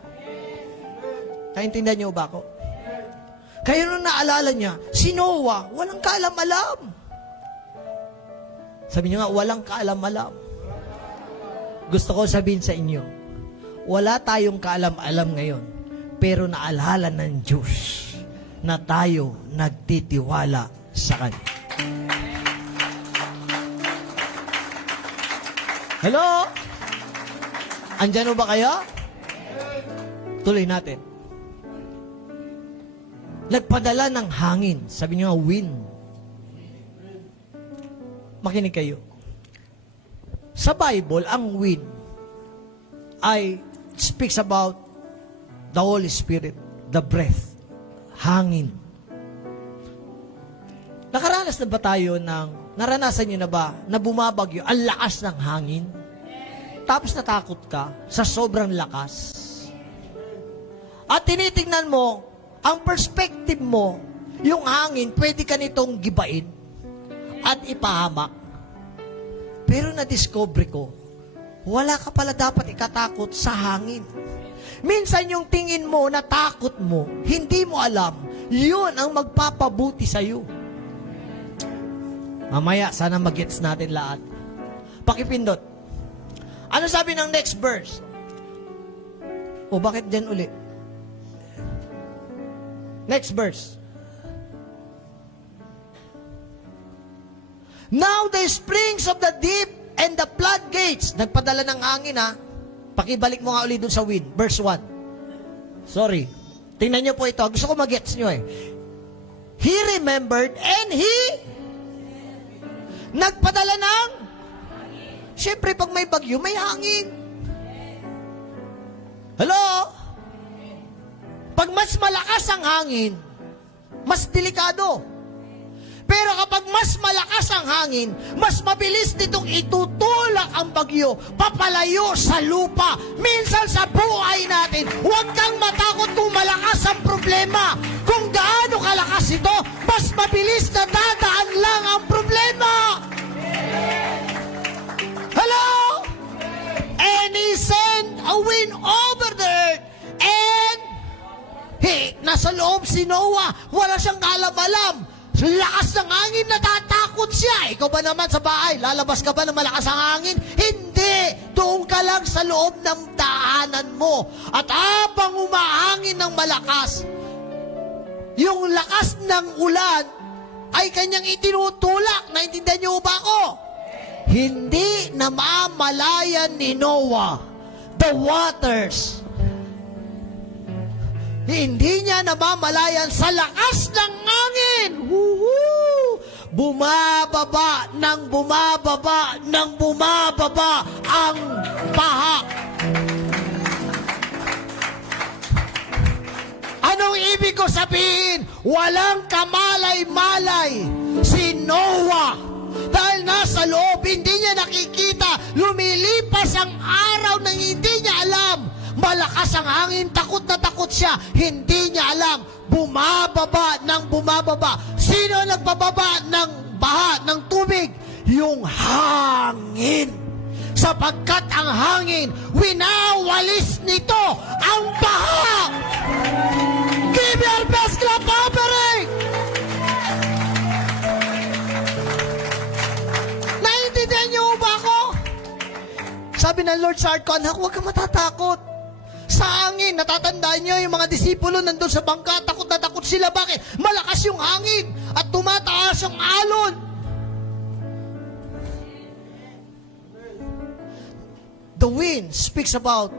Naintindihan niyo ba ako? Kaya nung naalala niya, si Noah, walang kaalam-alam. Sabi niyo nga, walang kaalam-alam. Gusto ko sabihin sa inyo, wala tayong kaalam-alam ngayon, pero naalala ng Diyos na tayo nagtitiwala sa Kanya. Hello? Andyan ba kayo? Tuloy natin. Nagpadala ng hangin. Sabi niyo nga, wind. Makinig kayo. Sa Bible, ang wind ay speaks about the Holy Spirit, the breath, hangin. Nakaranas na ba tayo naranasan niyo na ba na bumabagyo, ang lakas ng hangin? Tapos natakot ka sa sobrang lakas. At tinitingnan mo, ang perspective mo, yung hangin, pwede ka nitong gibain at ipahamak. Pero na-discover ko, wala ka pala dapat ikatakot sa hangin. Minsan yung tingin mo na takot mo, hindi mo alam, yun ang magpapabuti sa'yo. Mamaya, sana mag-gets natin lahat. Pakipindot. Ano sabi ng next verse? O bakit dyan uli? Next verse. Now the springs of the deep and the floodgates. Nagpadala ng hangin ha. Pakibalik mo nga ulit dun sa wind. Verse 1. Sorry. Tingnan nyo po ito. Gusto ko mag-gets nyo eh. He remembered and he nagpadala ng siyempre pag may bagyo, may hangin. Hello? Pag mas malakas ang hangin, mas delikado. Pero kapag mas malakas ang hangin, mas mabilis nitong itutulak ang bagyo, papalayo sa lupa. Minsan sa buhay natin, huwag kang matakot kung malakas ang problema. Kung gaano kalakas ito, mas mabilis na dadaan lang ang problema. Hello? And he sent a wind over the earth and nasa loob si Noah, wala siyang alam-alam. Lakas ng hangin, natatakot siya. Ikaw ba naman sa bahay, lalabas ka ba ng malakas ang hangin? Hindi. Doon ka lang sa loob ng daanan mo. At habang umahangin ng malakas, yung lakas ng ulan ay kanyang itinutulak. Naintindihan niyo ba ako? Hindi namamalayan ni Noah the waters. Hindi niya namamalayan sa lakas ng hangin. Woohoo! Bumababa ng bumababa ng bumababa ang baha. Anong ibig ko sabihin? Walang kamalay-malay si Noah. Dahil nasa loob, hindi niya nakikita. Lumilipas ang araw nang hindi niya alam. Malakas ang hangin, takot na takot siya. Hindi niya alam. Bumababa ng bumababa. Sino nagbababa ng baha, ng tubig? Yung hangin. Sapagkat ang hangin, winawalis nito ang baha. Give your best clap offering! Naintindihan niyo ba ako? Sabi ng Lord sa heart ko, anak, huwag ka matatakot. Sa hangin, natatandaan niyo yung mga disipulo nandun sa bangka, takot na takot sila. Bakit? Malakas yung hangin at tumataas ang alon. The wind speaks about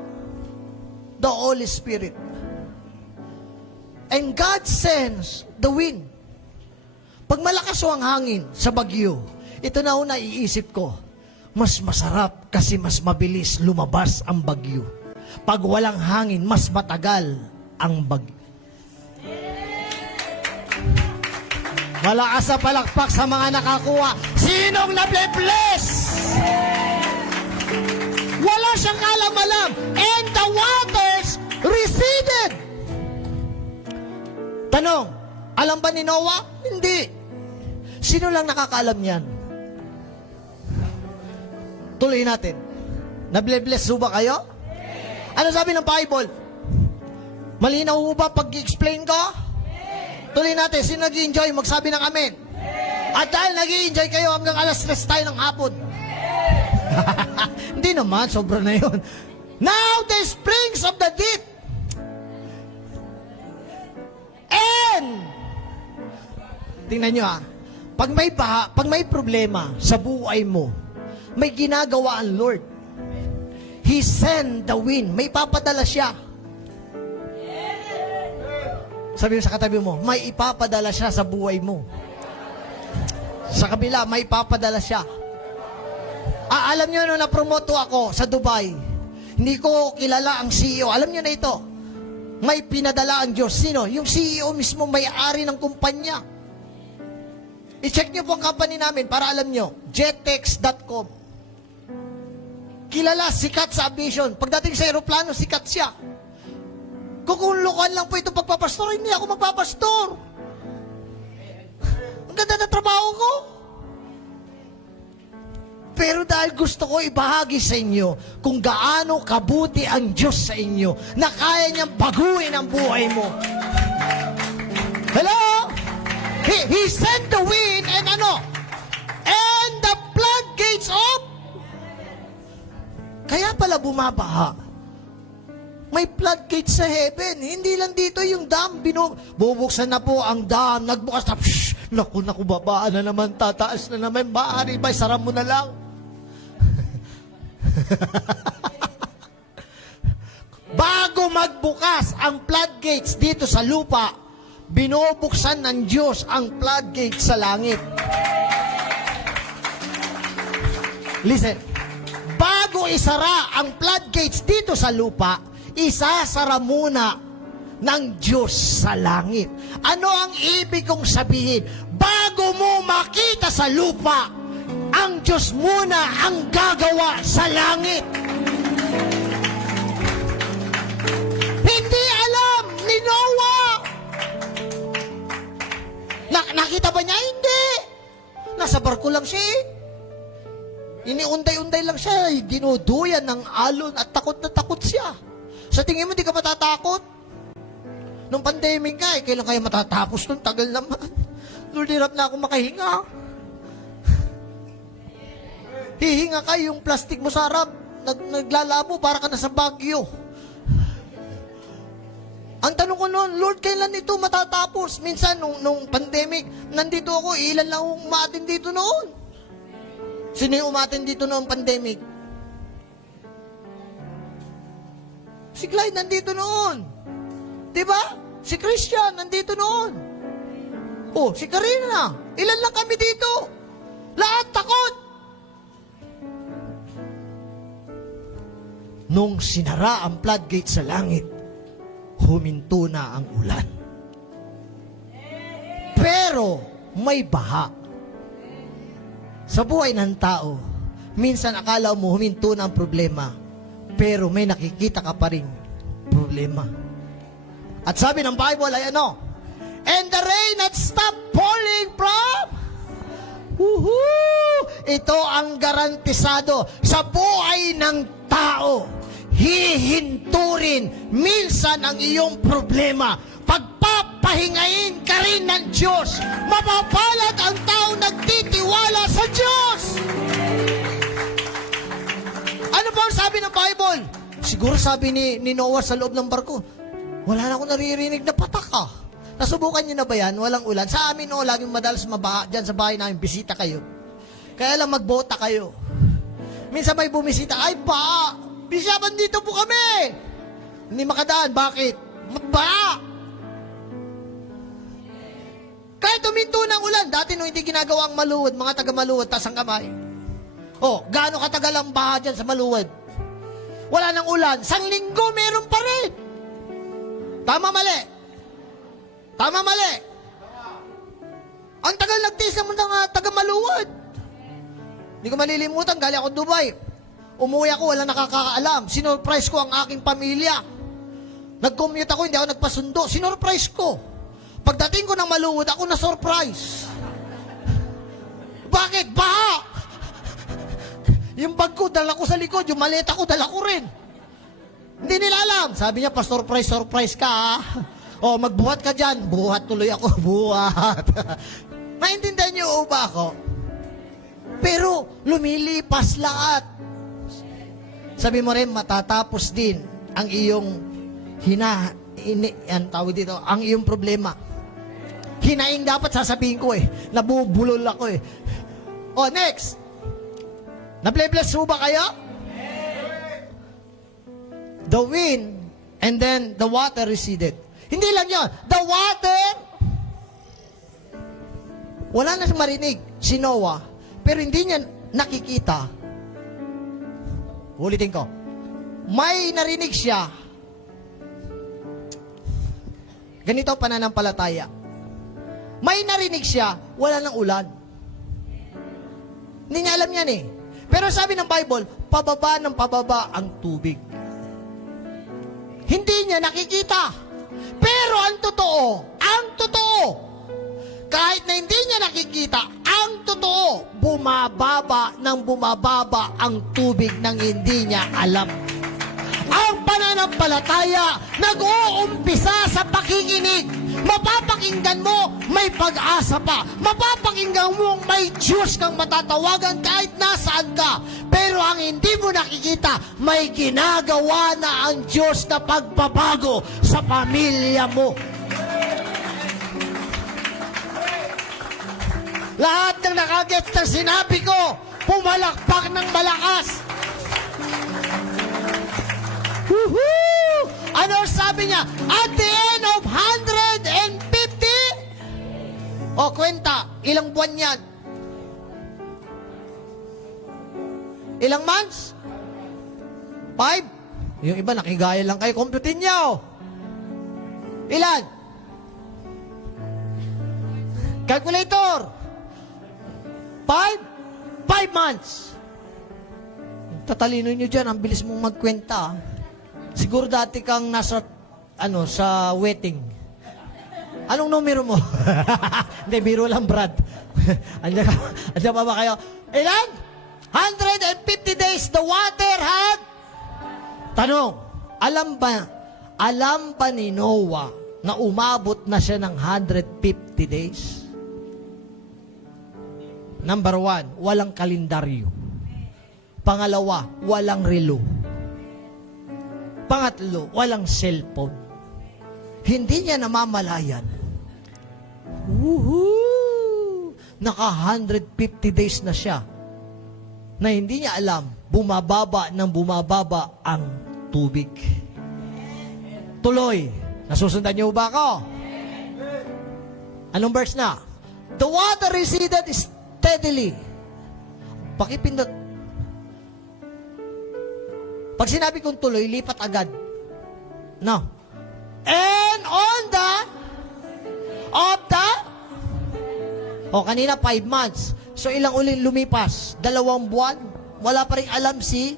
the Holy Spirit. And God sends the wind. Pag malakas ang hangin sa bagyo, ito na una iisip ko, mas masarap kasi mas mabilis lumabas ang bagyo. Pag walang hangin, mas matagal ang bagyo. Malakas sa palakpak sa mga nakakuha. Sinong nable-bless? Wala siyang alam-alam. And the waters receded. Tanong, alam ba ni Noah? Hindi. Sino lang nakakaalam yan? Tuloy natin. Nable-bless ho ba kayo? Ano sabi ng Bible? Malinaw ho ba pag-explain ko? Tuloy natin. Sino nag-enjoy? Magsabi ng amen. At dahil nag-enjoy kayo hanggang alas 3 tayo ng hapon. Hindi naman, sobra na yun. Now the springs of the deep and tingnan nyo pag may baha, pag may problema sa buhay mo, may ginagawa ang Lord. He send the wind. May papadala siya. Sabi mo sa katabi mo, may ipapadala siya sa buhay mo. Sa kabila, may ipapadala siya. Alam nyo, nung napromoto ako sa Dubai, hindi ko kilala ang CEO. Alam nyo na ito. May pinadala ang Diyos. Sino? Yung CEO mismo, may-ari ng kumpanya. I-check nyo po ang company namin para alam nyo. Jetex.com. Kilala, sikat sa aviation. Pagdating sa aeroplano, sikat siya. Kukulukan lang po ito pagpapastor. Hindi ako magpapastor. Ang ganda na trabaho ko. Pero dahil gusto ko ibahagi sa inyo kung gaano kabuti ang Diyos sa inyo na kaya niyang baguhin ang buhay mo. Hello? He sent the wind and and the floodgates up. Kaya pala bumabaha. May floodgates sa heaven. Hindi lang dito yung dam. Bubuksan na po ang dam. Nagbukas na. Naku, babaan na naman. Tataas na naman. Maaari ba? Sara mo na lang. Bago magbukas ang floodgates dito sa lupa, binubuksan ng Diyos ang floodgates sa langit. Listen, bago isara ang floodgates dito sa lupa, isasara muna ng Diyos sa langit. Ano ang ibig kong sabihin? Bago mo makita sa lupa, ang Diyos muna ang gagawa sa langit. Hindi alam ni Noah. Nakita ba niya? Hindi. Nasa barko lang siya. Iniunday-unday lang siya. Dinuduyan ng alon at takot na takot siya. Sa tingin mo, di ka matatakot? Nung pandemic nga, kailan kaya matatapos nun? Tagal naman. Lord, hirap na ako makahinga. Hihinga ka, yung plastic mo sa harap, naglalabo, para ka na sa Baguio. Ang tanong ko noon, Lord, kailan ito matatapos? Minsan, nung pandemic, nandito ako, ilan lang umatin dito noon. Sino yung umatin dito noong pandemic? Si Clyde nandito noon. Diba? Si Christian nandito noon. Oh, si Karina. Ilan lang kami dito? Lahat takot. Nung sinara ang floodgate sa langit, huminto na ang ulan. Pero may baha. Sa buhay ng tao, minsan akala mo huminto na ang problema, pero may nakikita ka pa rin problema. At sabi ng Bible ay and the rain had stopped falling from ito ang garantisado sa buhay ng tao. Hihinto rin minsan ang iyong problema. Pagpapahingain ka rin ng Diyos. Mapapalad ang tao nagtitiwala sa Diyos. Ano ba ang sabi ng Bible? Siguro sabi ni Noah sa loob ng barko, wala na akong naririnig na patak ah. Nasubukan niyo na ba yan? Walang ulan. Sa amin laging madalas mabaha. Diyan sa bahay namin, bisita kayo. Kaya lang magbota kayo. Minsan may bumisita, ay ba? Bisyaban dito po kami. Hindi makadaan. Bakit? Magbaha. Kahit tuminto ng ulan, dati nung hindi ginagawa ang Maluwad, mga taga-Maluwad, tas ang kamay. Gaano katagal ang baha dyan sa Maluwad? Wala nang ulan. 1 linggo, meron pa rin. Tama, mali. Tama, mali. Ang tagal nagtiis ng mga taga-Maluwad. Hindi ko malilimutan, galing ako Dubai. Umuwi ako, wala nakakaalam. Sinurprise ko ang aking pamilya. Nag-commute ako, hindi ako nagpasundo. Sinurprise ko. Pagdating ko ng Maluwad, ako na-surprise. Bakit? Baha! Yung bag ko, dala ko sa likod. Yung maleta ko, dala ko rin. Hindi nila alam. Sabi niya, surprise ka, ha? O, magbuhat ka dyan. Buhat tuloy ako. Buhat. Maintindihan niyo ba ako? Pero, lumilipas lahat. Sabi mo rin, matatapos din ang iyong tawag dito, ang iyong problema. Hinaing dapat sasabihin ko Nabubulol ako O, next. Nable-bless mo ba kayo? The wind and then the water receded. Hindi lang yun. The water, wala na siyang marinig si Noah, pero hindi niya nakikita. Ulitin ko. May narinig siya. Ganito ang pananampalataya. May narinig siya, wala ng ulan. Hindi niya alam yan Pero sabi ng Bible, pababa ng pababa ang tubig. Hindi niya nakikita. Pero ang totoo, kahit na hindi niya nakikita, ang totoo, bumababa ang tubig nang hindi niya alam. Ang pananampalataya, nag-uumpisa sa pakikinig. Mapapakinggan mo, may pag-asa pa. Mapapakinggan mo, may Diyos kang matatawagan kahit nasaan ka. Pero ang hindi mo nakikita, may ginagawa na ang Diyos na pagbabago sa pamilya mo. Lahat ng nakagets ng sinabi ko, pumalakpak ng malakas. Woohoo! Ano sabi niya? At the end of 150? O, kwenta. Ilang buwan yan? Ilang months? 5? Yung iba, nakigaya lang kayo. Computin niyo. Ilan? Calculator. 5 months. Tatalino nyo dyan. Ang bilis mong magkwenta. Siguro dati kang nasa, sa wedding. Anong numero mo? Hindi, biro lang, Brad. Andiyan pa ba kayo? Ilan? 150 days the water had? Tanong, alam ba ni Noah na umabot na siya ng 150 days? Number 1, walang kalendaryo. Pangalawa, walang relo. Pangatlo, walang cellphone. Hindi niya namamalayan. Woohoo! Naka 150 days na siya na hindi niya alam, bumababa ang tubig. Tuloy. Nasusundan niyo ba ako? Anong verse na? The water receded steadily. Pakipindot. Pag sinabi kong tuloy, lipat agad. No. And on kanina 5 months. So ilang ulit lumipas? 2 buwan. Wala pa rin alam si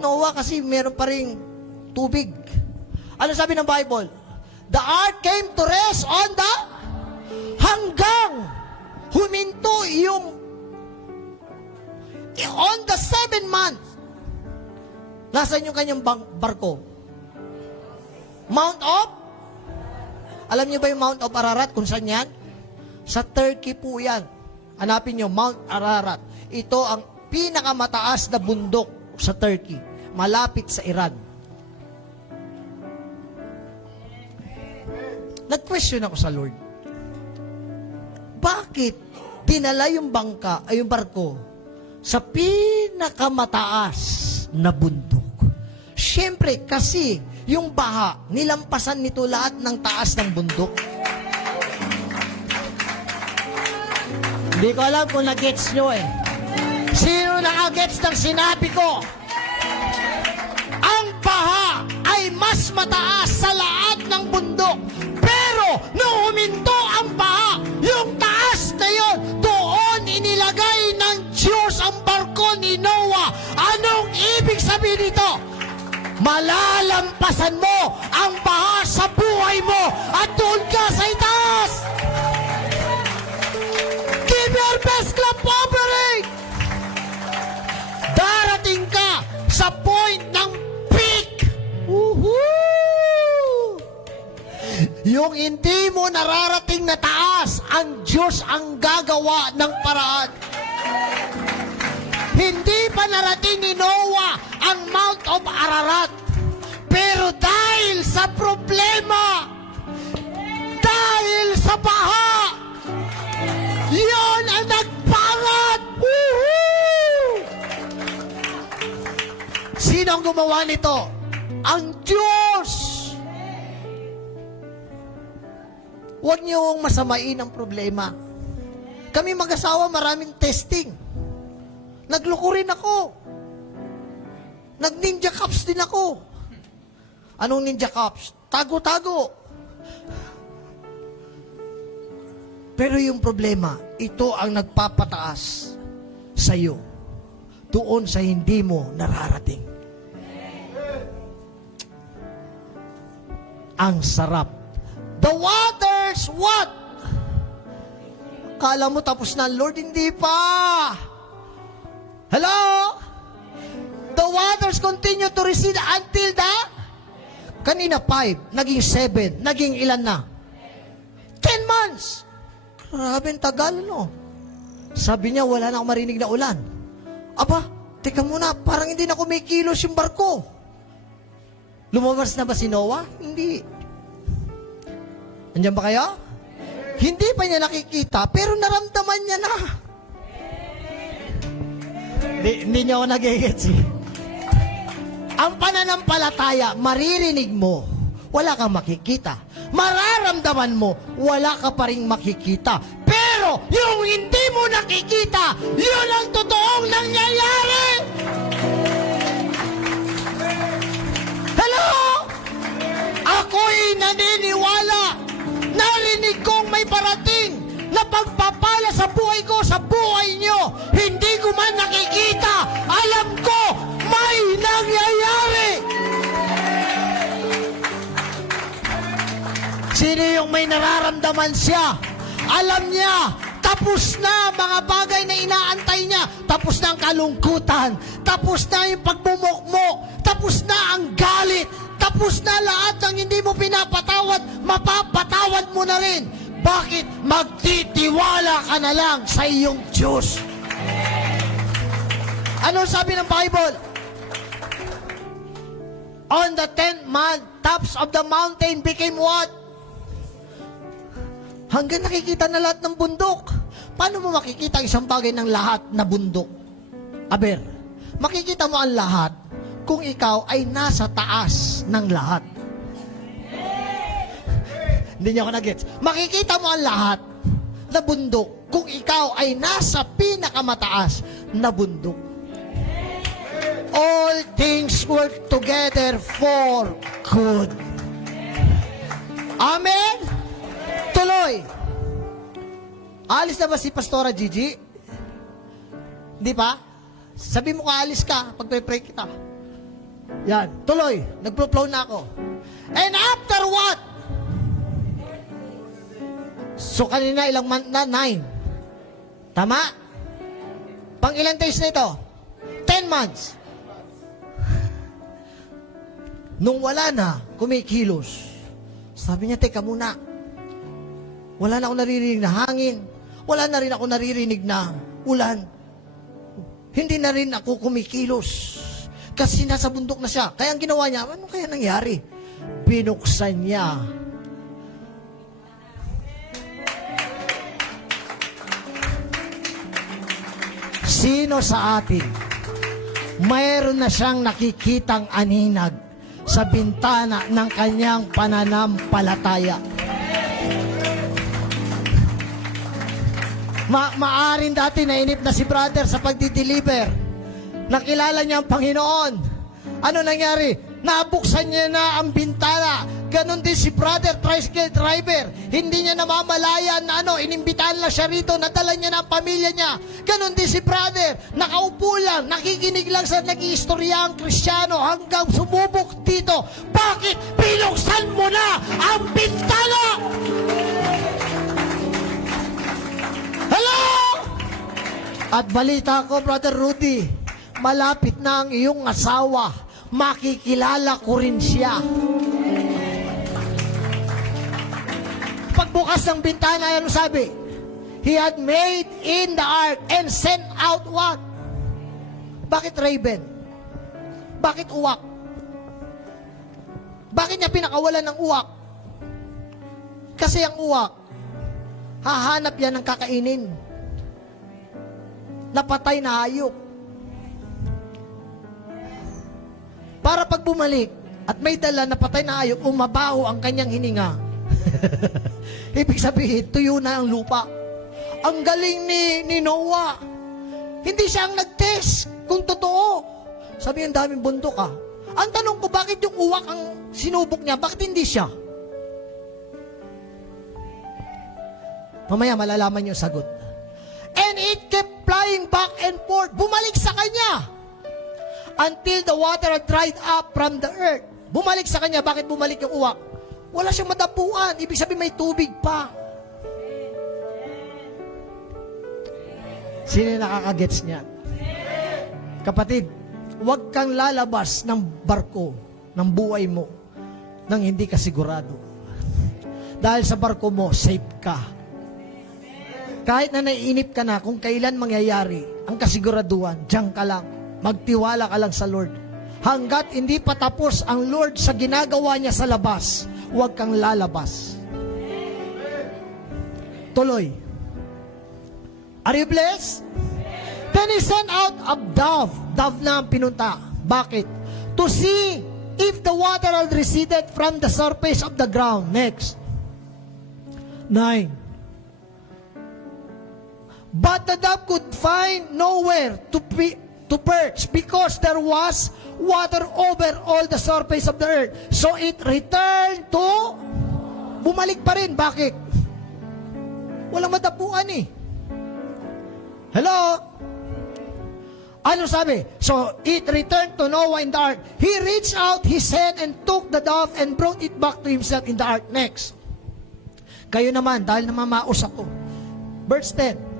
Noah kasi meron pa rin tubig. Ano sabi ng Bible? The ark came to rest hanggang huminto on the 7th month. Nasaan yung kanyang barko? Mount of? Alam niyo ba yung Mount of Ararat kung saan yan? Sa Turkey po yan. Hanapin niyo, Mount Ararat. Ito ang pinakamataas na bundok sa Turkey. Malapit sa Iran. Nag-question ako sa Lord. Bakit dinala yung barko sa pinakamataas na bundok? Siyempre, kasi yung baha, nilampasan nito lahat ng taas ng bundok. Hindi ko alam kung nag-gets nyo Sino naka-gets ng sinabi ko? Ang baha ay mas mataas sa lahat ng bundok. Pero, nung huminto ang baha, yung taas na yun, doon inilagay ng Diyos ang barko ni Noah. Anong ibig sabihin nito? Malalampasan mo ang baha sa buhay mo at doon ka sa itaas. Give your best clap offering. Yung hindi mo nararating na taas, ang Diyos ang gagawa ng paraan. Hindi pa narating ni Noah ang Mount of Ararat. Pero dahil sa problema, dahil sa baha, yun ang nagpangat. Woohoo! Sino ang gumawa nito? Ang Diyos. Huwag niyong masamain ang problema. Kami mag-asawa, maraming testing. Nagloko rin ako. Nag-ninja cups din ako. Anong ninja cups? Tago-tago. Pero yung problema, ito ang nagpapataas sa iyo doon sa hindi mo nararating. Ang sarap. The waters, what? Kala mo tapos na, Lord, hindi pa. Hello? The waters continue to recede until the kanina 5, naging 7, naging ilan na? 10 months. Grabe ang tagal, no? Sabi niya, wala na akong marinig na ulan. Aba, teka muna, parang hindi na kumikilos yung barko. Lumabas na ba si Noah? Hindi. Nandiyan ba kayo? Hindi pa niya nakikita, pero naramdaman niya na. Hindi niya ako nagigets eh. Ang pananampalataya, maririnig mo, wala kang makikita. Mararamdaman mo, wala ka pa rin makikita. Pero, yung hindi mo nakikita, yun ang totoong nangyayari! Hello? Ako'y naniniwala. Narinig kong may parating na pagpapala sa buhay ko, sa buhay nyo. Hindi ko man nakikita. Alam ko, may nangyayari. Sino yung may nararamdaman siya? Alam niya, tapos na mga bagay na inaantay niya. Tapos na ang kalungkutan. Tapos na yung pagmumukmok. Tapos na ang galit. Tapos na lahat ng hindi mo pinapatawad, mapapatawad mo na rin. Bakit? Magtitiwala ka na lang sa iyong Diyos. Ano sabi ng Bible? On the 10th month, tops of the mountain became what? Hanggang nakikita na lahat ng bundok. Paano mo makikita ang isang bagay ng lahat na bundok? Aber, makikita mo ang lahat kung ikaw ay nasa taas ng lahat. Hindi niya ako nag-gets. Makikita mo ang lahat na bundok kung ikaw ay nasa pinakamataas na bundok. All things work together for good. Amen? Tuloy. Alis na ba si Pastora Gigi? Di ba? Sabi mo ka, alis ka pag pray kita. Yan. Tuloy. Nagpro-flow na ako. And after what? So, kanina ilang month na? 9. Tama? Pang ilang days na ito? 10 months. Nung wala na, kumikilos. Sabi niya, teka muna. Wala na ako naririnig na hangin. Wala na rin ako naririnig na ulan. Hindi na rin ako kumikilos. Kasi nasa bundok na siya. Kaya ang ginawa niya, ano kaya nangyari? Binuksan niya. Sino sa atin, mayroon na siyang nakikitang aninag sa bintana ng kanyang pananampalataya? Maaring dati nainip na si brother sa pagdi-deliver. Nakilala niya ang Panginoon. Ano nangyari? Nabuksan niya na ang bintana. Ganon din si brother, tricycle driver. Hindi niya namamalaya na inimbitahan lang siya rito, nadala niya na ang pamilya niya. Ganon din si brother, nakaupo lang, nakikinig lang sa nag-iistorya ang Kristiyano hanggang sumubok dito. Bakit? Binuksan mo na ang bintana! Hello? At balita ko, Brother Rudy, malapit na ang iyong asawa. Makikilala ko rin siya. pagbukas ng bintana, ano sabi? He had made in the ark and sent out what? Bakit raven? Bakit uwak? Bakit niya pinakawalan ng uwak? Kasi ang uwak, hahanap yan ng kakainin. Napatay na hayop. Para pag bumalik at may dala na patay na hayop, umabaho ang kanyang hininga. Ibig sabihin, tuyo na ang lupa. Ang galing ni Noah. Hindi siya ang nag-test kung totoo. Sabi, ang daming bundok ah. Ang tanong ko, bakit yung uwak ang sinubok niya? Bakit hindi siya? Mamaya malalaman yung sagot. And it kept flying back and forth. Bumalik sa kanya. Until the water had dried up from the earth. Bumalik sa kanya. Bakit bumalik yung uwak? Wala siyang madapuan. Ibig sabihin may tubig pa. Sino yung nakakagets niya? Kapatid, huwag kang lalabas ng barko, ng buhay mo, nang hindi ka sigurado. Dahil sa barko mo, safe ka. Kahit na naiinip ka na kung kailan mangyayari ang kasiguraduhan, diyan ka lang. Magtiwala ka lang sa Lord. Hanggat hindi pa tapos ang Lord sa ginagawa niya sa labas, huwag kang lalabas. Tuloy. Are you blessed? Then he sent out a dove. Dove na ang pinunta. Bakit? To see if the water had receded from the surface of the ground. Next. 9. But the dove could find nowhere to perch because there was water over all the surface of the earth. So it returned to... Bumalik pa rin. Bakit? Walang madapuan eh. Hello? Ano sabi? So it returned to Noah in the ark. He reached out his hand and took the dove and brought it back to himself in the ark. Next. Kayo naman, dahil namamaos ako. Verse 10.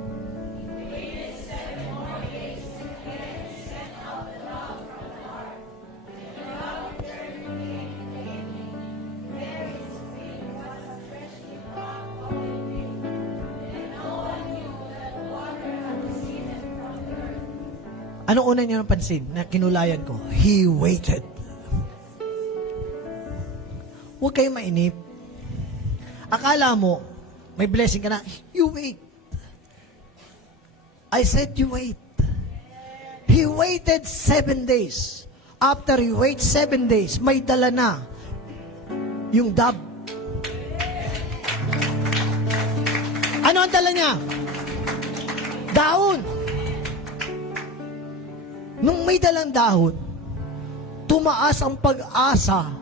Ano una niyo napansin na kinulayan ko? He waited. Huwag kayong mainip. Akala mo, may blessing ka na, you wait. I said you wait. He waited 7 days. After he wait 7 days, may dala na yung dove. Ano ang dala niya? Daon. Nung may dalang dahon, tumaas ang pag-asa.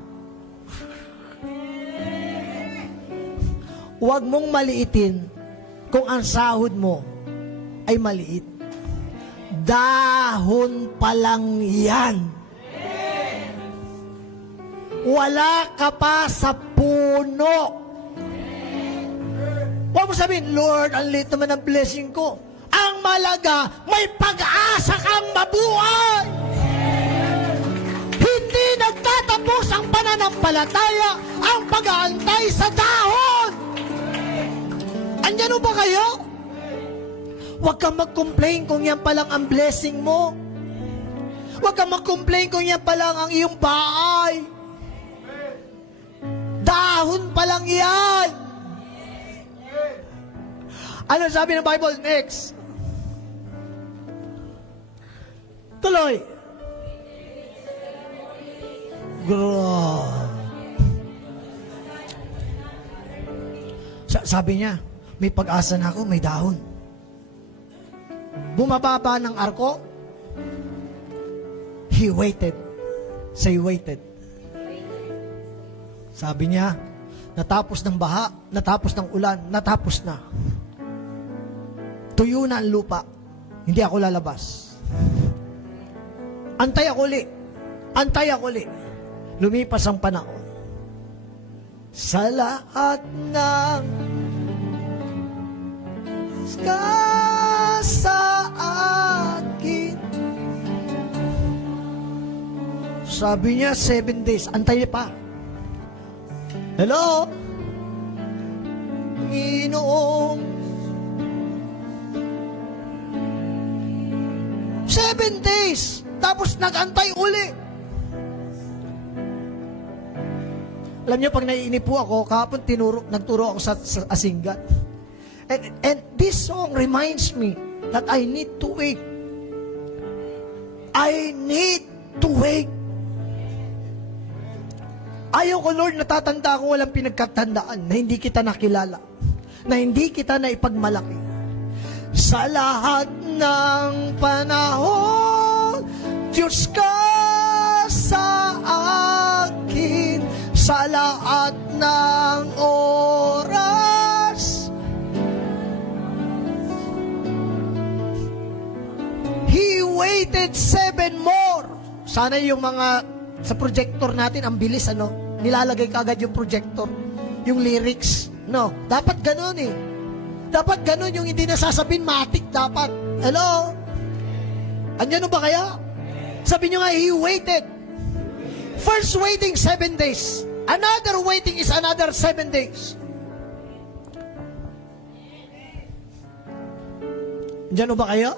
Huwag mong maliitin kung ang sahod mo ay maliit. Dahon pa lang yan. Wala ka pa sa puno. Huwag mo sabihin, Lord, ang liit naman ang blessing ko. Ang malaga, may pag-asa kang mabuhay. Hindi nagtatapos ang pananampalataya, ang pag-aantay sa dahon. Andyan ba kayo? Huwag kang mag-complain kung yan palang ang blessing mo. Huwag kang mag-complain kung yan palang ang iyong bahay. Dahon pa lang yan. Ano sabi ng Bible? Next. Tuloy. Sabi niya, may pag-asa na ako, may dahon. Bumababa ng arko. He waited. Say waited. Sabi niya, natapos ng baha, natapos ng ulan, natapos na. Tuyo na ang lupa. Hindi ako lalabas. Antay ako uli. Antay ako uli. Lumipas ang panahon. Sa lahat ng sa akin. Sabi niya, 7 days. Antay pa. Hello? Panginoon. 7 days. Tapos nag-antay uli. Alam niyo, pag naiinip po ako, kahapon nagturo ako sa Asinggat. And this song reminds me that I need to wait. I need to wait. Ayaw ko, Lord, natatanda ko walang pinagkatandaan na hindi kita nakilala, na hindi kita naipagmalaki. Sa lahat ng panahon, Diyos ka sa akin, sa lahat ng oras. He waited 7 more. Sana yung mga sa projector natin, ang bilis, nilalagay kagad yung projector, yung lyrics. No, dapat ganun eh. Dapat ganun, yung hindi nasasabing matik dapat. Hello? Andyan ba kaya? Sabi nyo nga, he waited. First waiting 7 days. Another waiting is another 7 days. Andyan ba kaya?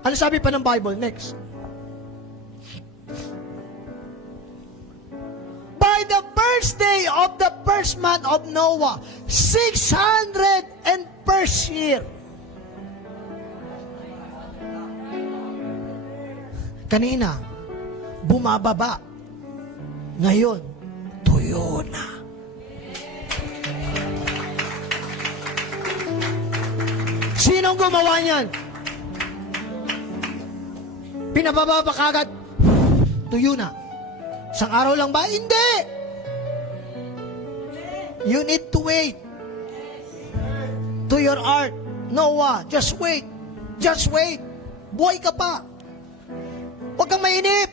Ano sabi pa ng Bible? Next. By the first day of the first month of Noah, 600 and first year. Kanina, bumababa. Ngayon, tuyo na. Sinong gumawa niyan? Pinababa pa kagad, tuyo na. Isang araw lang ba? Hindi! You need to wait. To your heart. Noah, just wait. Just wait. Buhay ka pa. Huwag kang mainip.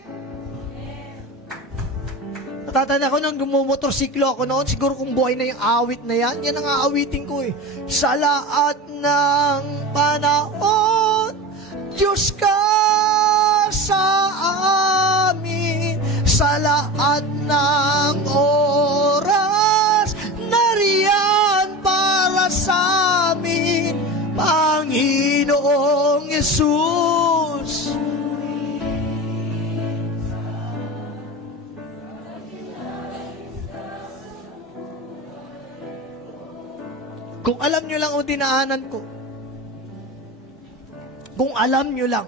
Natatanda ko nang gumomotorsiklo ako noon, siguro kung buhay na yung awit na yan, yan ang aawitin ko eh. Sa lahat ng panahon, Diyos ka sa amin, sa lahat ng oras, nariyan para sa amin, Panginoong Yesus. Kung alam nyo lang o dinaanan ko, kung alam nyo lang,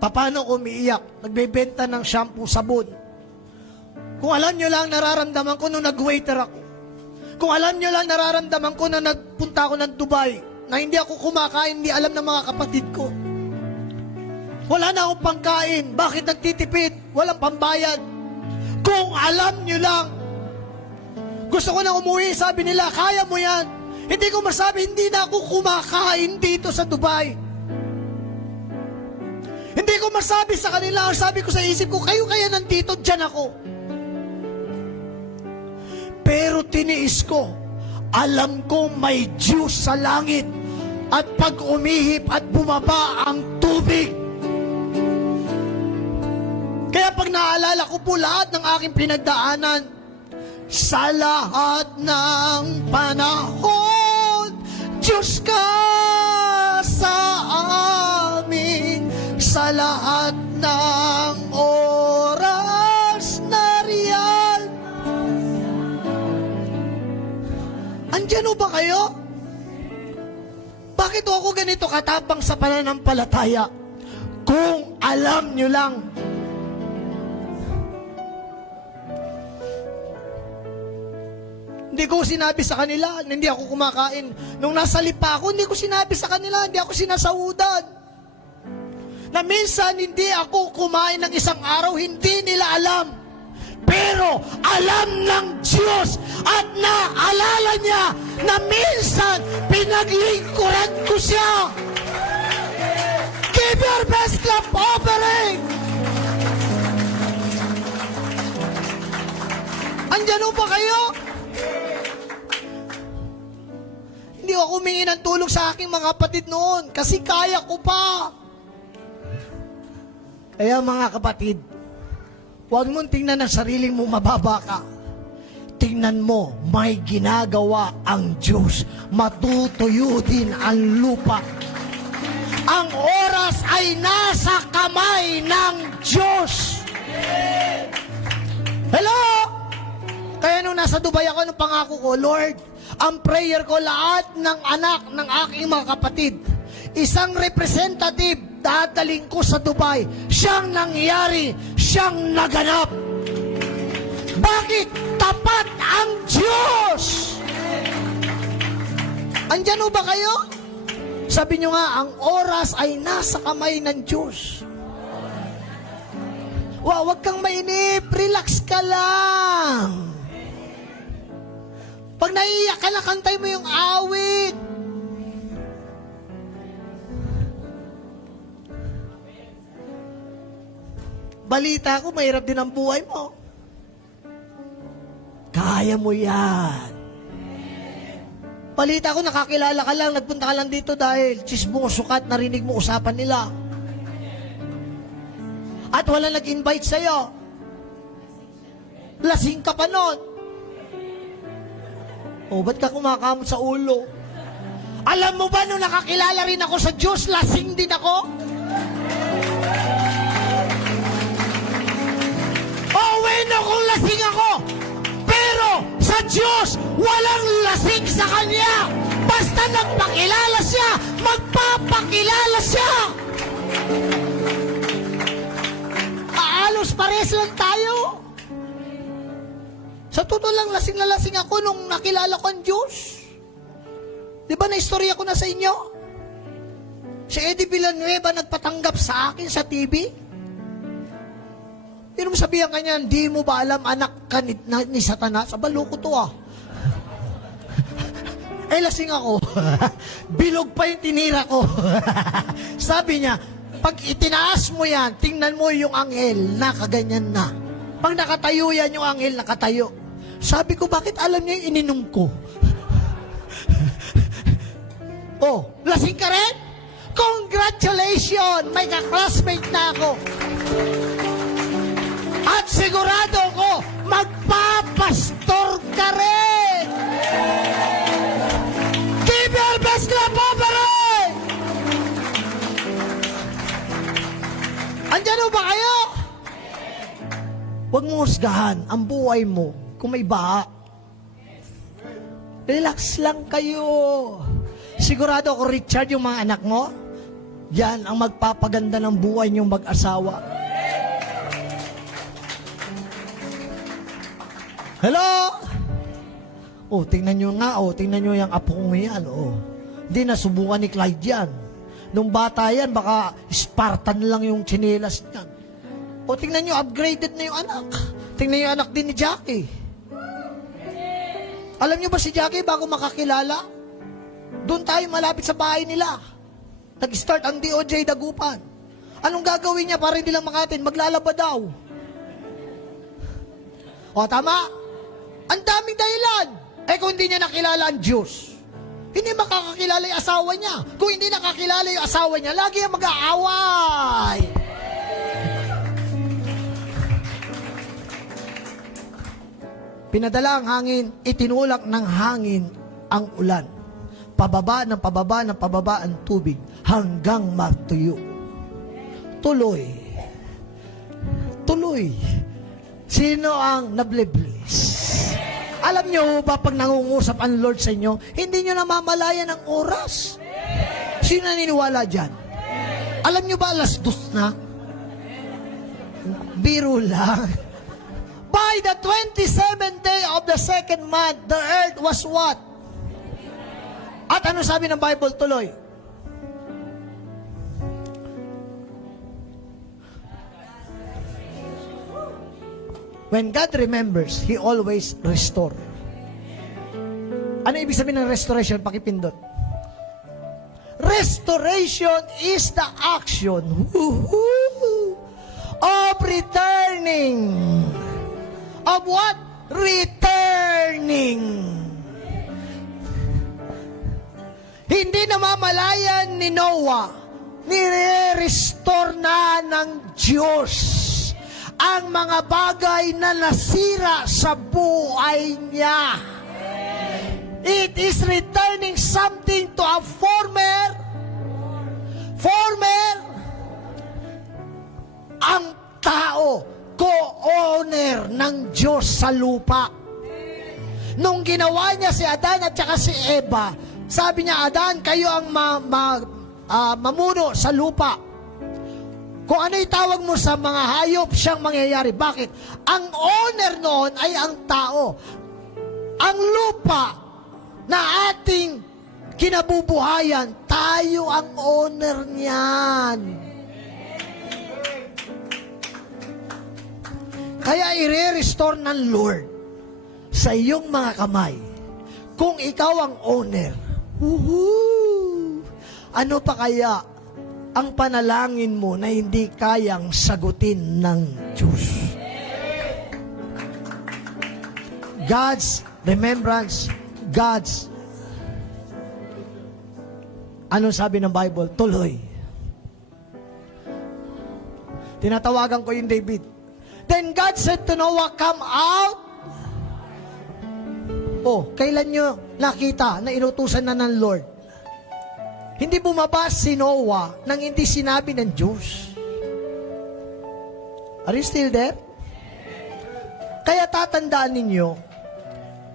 paano ko umiiyak, nagbebenta ng shampoo, sabon. Kung alam nyo lang nararamdaman ko nung nag-waiter ako. Kung alam nyo lang nararamdaman ko na nagpunta ako ng Dubai, na hindi ako kumakain, hindi alam ng mga kapatid ko. Wala na akong pangkain, bakit nagtitipid, walang pambayad. Kung alam nyo lang, gusto ko na umuwi, sabi nila, kaya mo yan. Hindi ko masabi, hindi na ako kumakain dito sa Dubai. Hindi ko masabi sa kanila, sabi ko sa isip ko, kayo kaya nandito, dyan ako. Pero tiniis ko, alam ko may Diyos sa langit, at pag umihip at bumaba ang tubig. Kaya pag naaalala ko po lahat ng aking pinagdaanan, sa lahat ng panahon, Diyos ka sa amin, sa lahat ng oras, nariyan. Andyan ba kayo? Bakit ako ganito katapang sa pananampalataya? Kung alam nyo lang. Hindi ko sinabi sa kanila na hindi ako kumakain. Nung nasa lipa ako, hindi ko sinabi sa kanila, hindi ako sinasaudan. Na minsan hindi ako kumain ng isang araw, hindi nila alam. Pero alam ng Diyos at naalala niya na minsan pinaglingkuran ko siya. Give your best clap offering! Andyan ba kayo? Hindi ako humingi ng tulong sa aking mga kapatid noon kasi kaya ko pa. Kaya mga kapatid, huwag mong tingnan ang sariling mo mababa ka. tingnan mo, may ginagawa ang Diyos. Matutuyo din ang lupa. Ang oras ay nasa kamay ng Diyos. Hello? Kaya nung nasa Dubai ako, nung pangako ko, Lord, ang prayer ko, lahat ng anak ng aking mga kapatid, isang representative, dadaling ko sa Dubai. Siyang nangyari, siyang naganap. Bakit? Tapat ang Diyos! Andyan ho ba kayo? Sabi nyo nga, ang oras ay nasa kamay ng Diyos. Wow, wag kang mainip. Relax ka lang. Pag naiiyak ka na, kantay mo yung awit. Balita ko, mahirap din ang buhay mo. Kaya mo yan. Balita ko, nakakilala ka lang, nagpunta ka lang dito dahil chismoso ka at narinig mo usapan nila. At wala nag-invite sa'yo. Lasing ka pa nun. O, ba't ka kumakamot sa ulo? Alam mo ba, nung nakakilala rin ako sa Diyos, lasing din ako? Bueno kung lasing ako, pero sa Diyos, walang lasing sa Kanya. Basta nagpakilala siya, magpapakilala siya. Aalos pares lang tayo. Sa totoo lang, lasing na lasing ako nung nakilala ko ang Diyos. Di ba na-istorya ko na sa inyo? Si Eddie Villanueva nagpatanggap sa akin sa TV. Hindi mo sabihan kanya, hindi mo ba alam, anak ka ni Satanas? Abalo ko to ah. Eh, lasing ako. Bilog pa yung tinira ko. Sabi niya, pag itinaas mo yan, tingnan mo yung anghel, nakaganyan na. Pag nakatayo yan, yung anghel nakatayo. Sabi ko, bakit alam niya yung ininom ko? Oh, lasing ka rin? Congratulations! May ka-classmate na ako. At sigurado ko, magpapastor ka rin! Give your best clap over it! Andyan ba kayo? Huwag mo husgahan ang buhay mo kung may baha. Relax lang kayo. Sigurado ako, Richard, yung mga anak mo, yan ang magpapaganda ng buhay niyong mag-asawa. Hello? Oh, tingnan nyo nga, tingnan nyo yung apo kong yan, Hindi nasubukan ni Clyde yan. Nung bata yan, baka Spartan lang yung tsinelas niyan. Tingnan nyo, upgraded na yung anak. Tingnan yung anak din ni Jackie. Alam nyo ba si Jackie, bago makakilala, doon tayo malapit sa bahay nila. Nag-start ang DOJ Dagupan. Anong gagawin niya para hindi lang makatin? Maglalaba daw. Tama? Ang daming dahilan. Kung hindi niya nakilala ang Diyos, hindi makakakilala yung asawa niya. Kung hindi nakakilala yung asawa niya, lagi yung mag-aaway. Pinadala ang hangin, itinulak ng hangin ang ulan. Pababa ng pababa ng pababa ang tubig hanggang matuyo. Tuloy. Tuloy. Sino ang nabliblis? Alam nyo ba, pag nangungusap ang Lord sa inyo, hindi nyo namamalayan ang oras? Sino naniniwala dyan? Alam nyo ba, alas 2 na? Biro lang. By the 27th day of the second month, the earth was what? At ano sabi ng Bible? Tuloy. When God remembers, He always restore. Ano ibig sabihin ng restoration? Pakipindot. Restoration is the action of returning. Of what? Returning. Hindi namamalayan ni Noah, nire-restore na ng Diyos ang mga bagay na nasira sa buhay niya. It is returning something to a former, ang tao, co-owner ng Diyos sa lupa. Nung ginawa niya si Adan at saka si Eva, sabi niya, Adan, kayo ang mamuno sa lupa. Kung ano itawag mo sa mga hayop, siyang mangyayari. Bakit? Ang owner noon ay ang tao. Ang lupa na ating kinabubuhayan, tayo ang owner niyan. Kaya i-restore ng Lord sa iyong mga kamay. Kung ikaw ang owner, ano pa kaya ang panalangin mo na hindi kayang sagutin ng Diyos? God's remembrance, anong sabi ng Bible? Tuloy. Tinatawagan ko yung David. Then God said to Noah, come out. Oh, kailan nyo nakita na inutusan na ng Lord? Hindi bumaba si Noah nang hindi sinabi ng Diyos. Are you still there? Kaya tatandaan ninyo,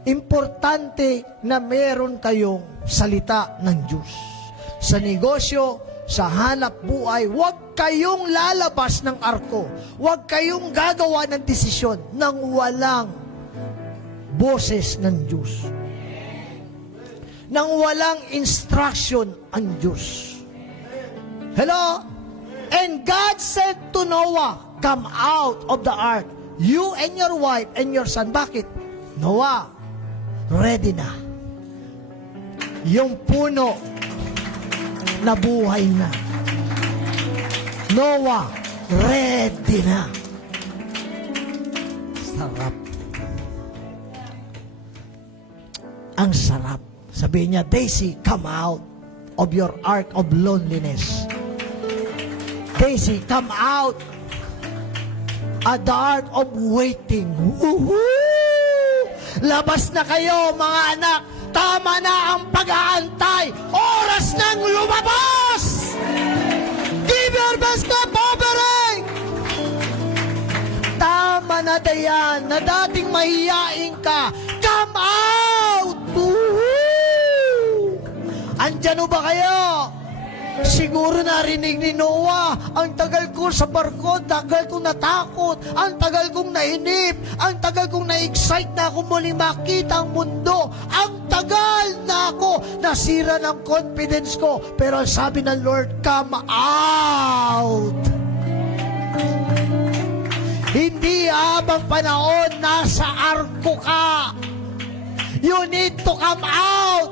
importante na meron kayong salita ng Diyos. Sa negosyo, sa hanap buhay, huwag kayong lalabas ng arko. Huwag kayong gagawa ng desisyon nang walang boses ng Diyos. Nang walang instruction ang Diyos. Hello? And God said to Noah, come out of the ark, you and your wife and your son. Bakit? Noah, ready na. Yung puno, nabuhay na. Noah, ready na. Sarap. Ang sarap. Sabihin niya, Daisy, come out of your ark of loneliness. Daisy, come out at the ark of waiting. Woohoo! Labas na kayo, mga anak. Tama na ang pag-aantay. Oras nang lumabas! Give your best clap offering! Tama na, Dayan, na dating mahiyain ka. Come out! Woohoo! Andyan ba kayo? Siguro narinig ni Noah, ang tagal ko sa barko, tagal kong natakot, ang tagal kong nainip, ang tagal kong na-excite na ako muli makita ang mundo, ang tagal na ako, nasira ng confidence ko. Pero ang sabi ng Lord, come out. Hindi habang panahon nasa arko ka. You need to come out.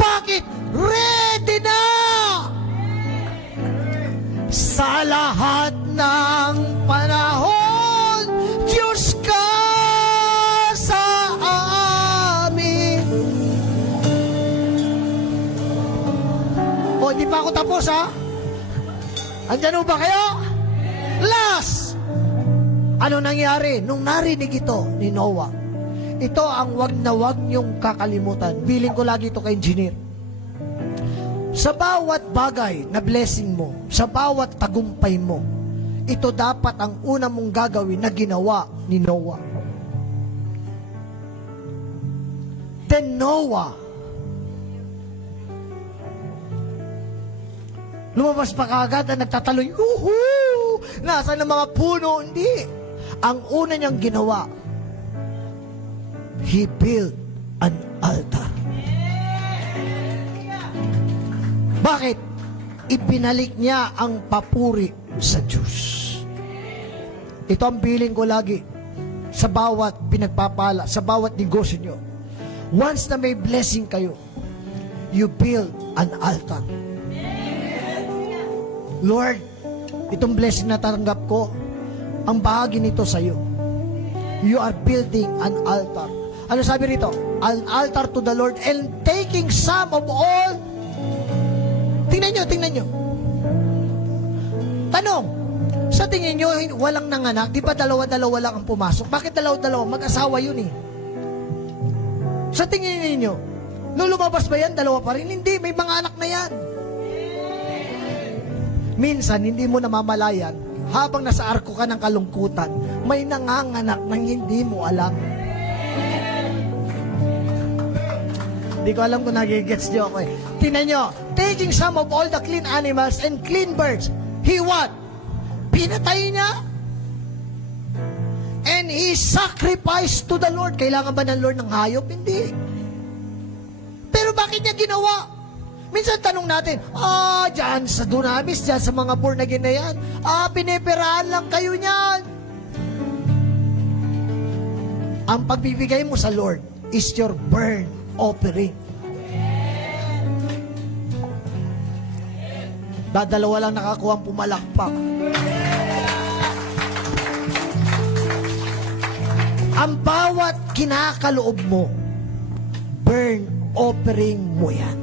Bakit? Ready na! Sa lahat ng panahon, Diyos ka sa amin. O, hindi pa ako tapos, ha? Andyan ba kayo? Last! Ano nangyari? Nung narinig ito ni Noah, ito ang wag na wag niyong kakalimutan. Biling ko lagi ito kay engineer. Sa bawat bagay na blessing mo, sa bawat tagumpay mo, ito dapat ang una mong gagawin na ginawa ni Noah. Then Noah, lumabas pa kaagad na nagtataloy, yuhuu! Nasaan ang mga puno? Hindi. Ang una niyang ginawa, he built an altar. Bakit? Ipinalik niya ang papuri sa Diyos. Ito ang feeling ko lagi sa bawat pinagpapala, sa bawat negosyo nyo. Once na may blessing kayo, you build an altar. Lord, itong blessing na tanggap ko, ang bahagi nito sa iyo. You are building an altar. Ano sabi rito? An altar to the Lord and taking some of all. Tingnan nyo. Tanong, Sa tingin nyo, walang nanganak, di ba dalawa-dalawa lang ang pumasok? Bakit dalawa-dalawa? Mag-asawa yun eh. Sa tingin ninyo, nung lumabas ba yan, dalawa pa rin? Hindi, may mga anak na yan. Minsan, hindi mo namamalayan, habang nasa arko ka ng kalungkutan, may nanganganak nang hindi mo alam. Hindi ko alam kung nagigets nyo ako eh. Tingnan nyo, taking some of all the clean animals and clean birds, he what? Pinatay niya. And he sacrificed to the Lord. Kailangan ba ng Lord ng hayop? Hindi. Pero bakit niya ginawa? Minsan tanong natin, dyan sa dunamis, dyan sa mga born again na yan, pinipiraan lang kayo niyan. Ang pagbibigay mo sa Lord is your burn offering. Dadalawa lang nakakuha ang pumalakpak. Ang bawat kinakaloob mo, burn offering mo yan.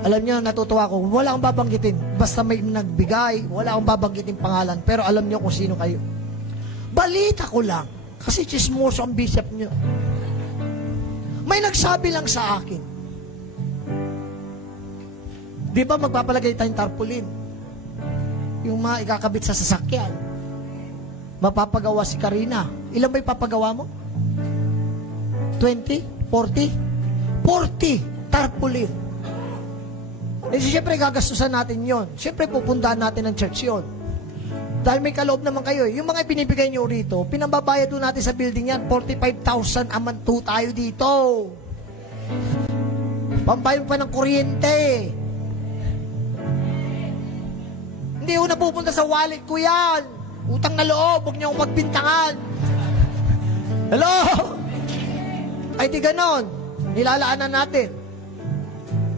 Alam niyo, natutuwa ko, wala akong babanggitin. Basta may nagbigay, wala akong babanggitin pangalan. Pero alam niyo kung sino kayo. Balita ko lang, kasi chismoso ang bishop niyo. May nagsabi lang sa akin, di ba magpapalagay tayong tarpaulin? Yung mga ikakabit sa sasakyan. Mapapagawa si Karina. Ilan ba ipapagawa mo? 20? 40? 40 tarpaulin. Eh, siyempre gagastusan natin yon. Siyempre pupuntahan natin ng church yon. Dahil may kaloob naman kayo. Yung mga binibigay nyo rito, pinambabayad doon natin sa building yan, 45,000 a month tayo dito. Pambayad pa ng kuryente. Hindi ko napupunta sa wallet ko yan. Utang na loob, huwag niyo akong magbintangan. Hello? Ay di ganon. Nilalaanan natin.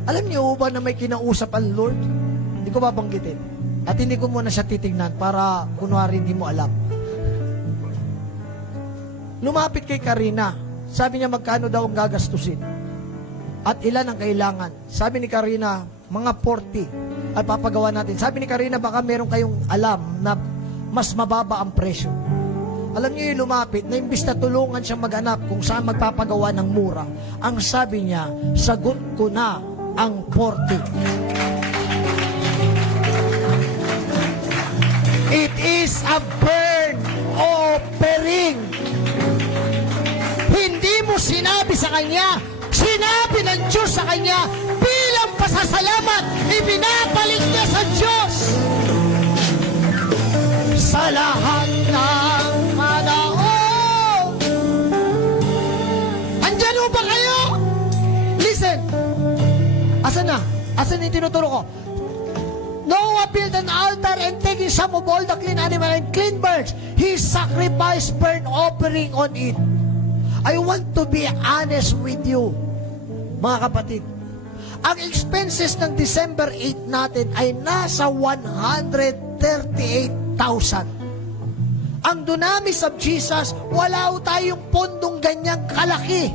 Alam niyo ba na may kinausap ang Lord? Hindi ko babanggitin. At hindi ko muna siya titignan para kunwari hindi mo alam. Lumapit kay Karina. Sabi niya magkano daw ang gagastusin. At ilan ang kailangan. Sabi ni Karina, mga 40 at papagawa natin. Sabi ni Karina, baka meron kayong alam na mas mababa ang presyo. Alam niyo yung lumapit na imbis na tulungan siyang maghanap kung saan magpapagawa ng mura, ang sabi niya, sagot ko na ang 40. It is a burn offering. Hindi mo sinabi sa kanya, sinabi ng Diyos sa kanya, bilang pasasalamat, ibinabalik niya sa Diyos. Sa lahat ng panahon. Andyan mo ba kayo? Listen. Asan na? Asan yung tinuturo ko? Noah built an altar and taking some of all the clean animal and clean birds, he sacrificed burnt offering on it. I want to be honest with you, mga kapatid. Ang expenses ng December 8 natin ay nasa 138,000. Ang Dunamis of Jesus, wala tayong pondong ganyang kalaki.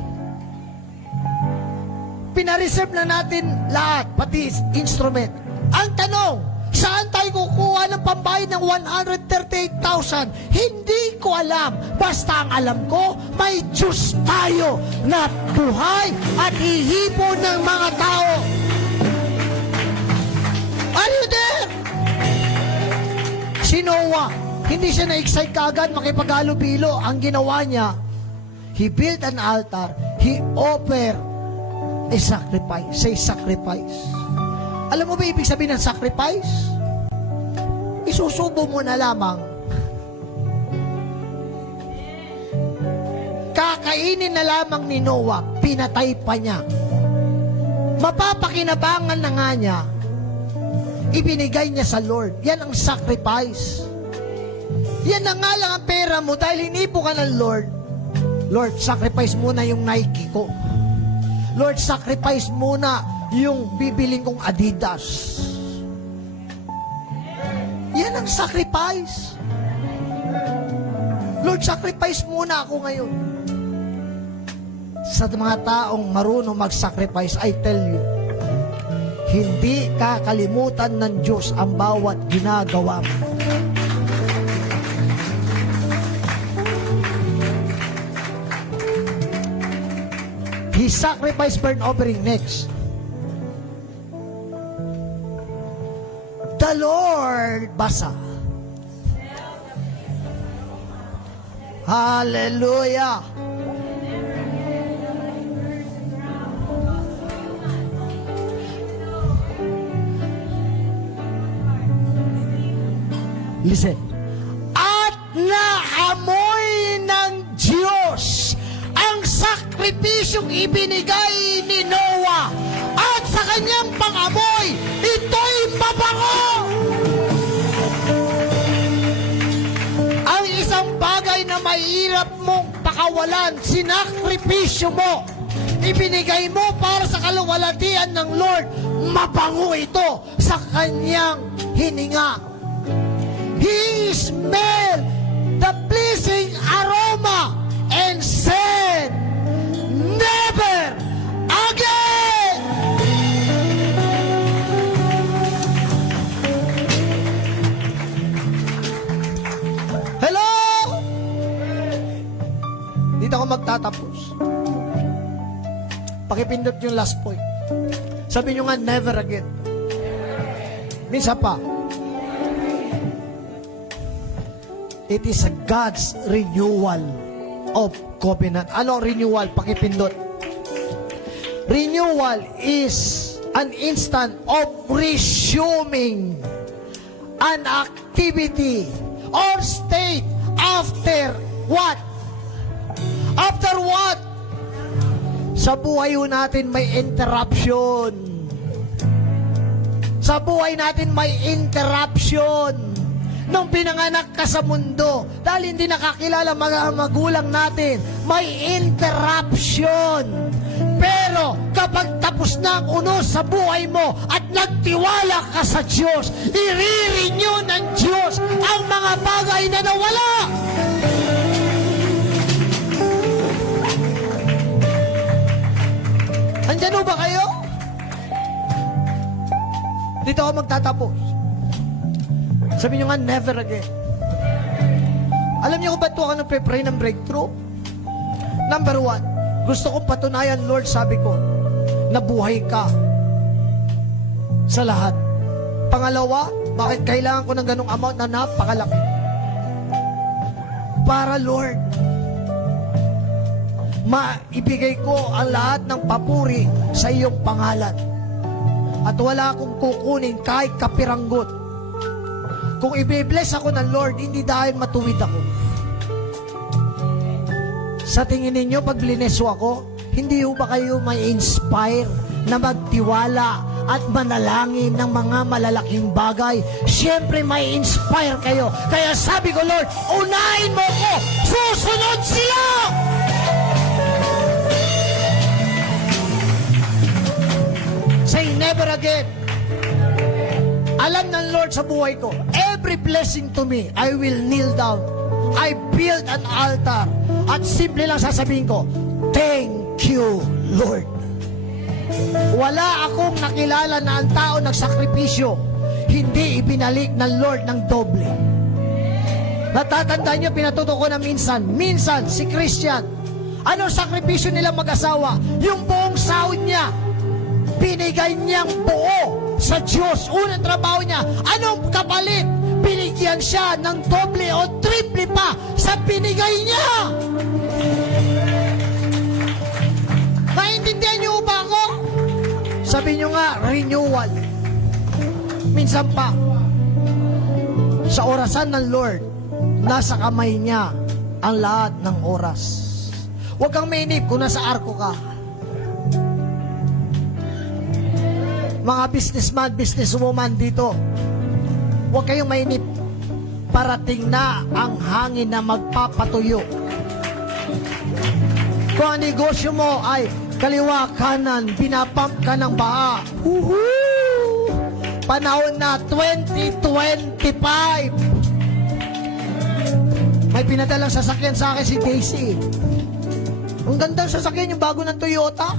Pinareserve na natin lahat, pati instrument. Ang tanong, saan tayo kukuha ng pambayad ng 138,000? Hindi ko alam. Basta ang alam ko, may Diyos tayo na buhay at hihipon ng mga tao. Are you there? Si Noah, hindi siya na-excite kaagad makipag-alubilo. Ang ginawa niya, he built an altar, he offered a sacrifice. Say sacrifice. Alam mo ba ibig sabihin ng sacrifice? Isusubo mo na lamang. Kakainin na lamang ni Noah, pinatay pa niya. Mapapakinabangan na nga niya, ibinigay niya sa Lord. Yan ang sacrifice. Yan na nga lang ang pera mo dahil hinipo ka ng Lord. Lord, sacrifice muna yung Nike ko. Lord, sacrifice muna yung bibiling kong Adidas. Yan ang sacrifice. Lord, sacrifice muna ako ngayon. Sa mga taong marunong mag-sacrifice, I tell you, hindi kakalimutan ng Diyos ang bawat ginagawa mo. He sacrificed burnt offering. Next. The Lord, basa. Hallelujah. Listen. At naamoy ng Diyos ang sakripisyong ibinigay ni Noah, at sa kanyang pangamoy, ito'y mabango. Ang isang bagay na mahirap mong pakawalan, sinakripisyo mo, ibinigay mo para sa kaluwalhatian ng Lord, mabango ito sa kanyang hininga. He smelled the pleasing aroma and said, never again. Hello? Dito ako magtatapos. Pakipindot yung last point. Sabi nyo nga, never again. Minsan pa. It is a God's renewal of covenant. Ano renewal? Pakipindot. Renewal is an instant of resuming an activity or state after what? After what? Sa buhay natin may interruption. Sa buhay natin may interruption. Nung pinanganak ka sa mundo, dahil hindi nakakilala mga magulang natin, may interruption. Pero kapag tapos na ang unos sa buhay mo at nagtiwala ka sa Diyos, i-renew ng Diyos ang mga bagay na nawala. Andyan ba kayo? Dito ako magtatapos. Sabi nyo nga, never again. Alam niyo kung ba't ako nagpe-pray ng breakthrough? Number 1, gusto ko patunayan, Lord, sabi ko, na buhay ka sa lahat. Pangalawa, bakit kailangan ko ng ganong amount na napakalaki? Para, Lord, maibigay ko ang lahat ng papuri sa iyong pangalan. At wala akong kukunin kahit kapiranggot. Kung i-bless ako ng Lord, hindi dahil matuwid ako. Sa tingin ninyo, pag blineso ako, hindi ho ba kayo may inspire na magtiwala at manalangin ng mga malalaking bagay? Siyempre may inspire kayo. Kaya sabi ko, Lord, unahin mo ko, susunod sila! Say never again. Alam ng Lord sa buhay ko, every blessing to me, I will kneel down. I build an altar. At simple lang sasabihin ko, thank you, Lord. Wala akong nakilala na ang tao nagsakripisyo, hindi ibinalik ng Lord ng doble. Natatandaan niyo, pinatuto ko na minsan, si Christian, anong sakripisyo nila mag-asawa? Yung buong sahod niya, binigay niyang buo sa Diyos. Unang trabaho niya, anong kapalit? Binigyan siya ng doble o triple pa sa binigay niya. Naintindihan niyo ba ako? Sabi niyo nga, renewal. Minsan pa, sa orasan ng Lord, nasa kamay niya ang lahat ng oras. Huwag kang mainip kung nasa arko ka. Mga businessman, businesswoman dito, huwag kayong mainip. Parating na ang hangin na magpapatuyo. Kung ang negosyo mo ay kaliwa kanan, pinapump ka ng baha. Woohoo! Panahon na 2025. May pinadalang sasakyan sa akin si Daisy. Ang gandang sasakyan, yung bago ng Toyota.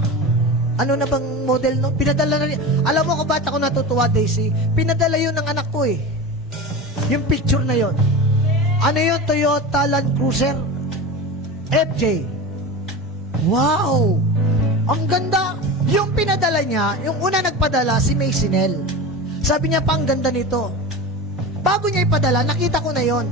Ano na bang model, no? Pinadala na niya. Alam mo kung ba't ako natutuwa, Daisy? Pinadala yun ng anak ko eh. Yung picture na yun. Ano yun? Toyota Land Cruiser FJ. Wow! Ang ganda. Yung pinadala niya, yung una nagpadala, si Maysinel. Sabi niya pa, ang ganda nito. Bago niya ipadala, nakita ko na yon.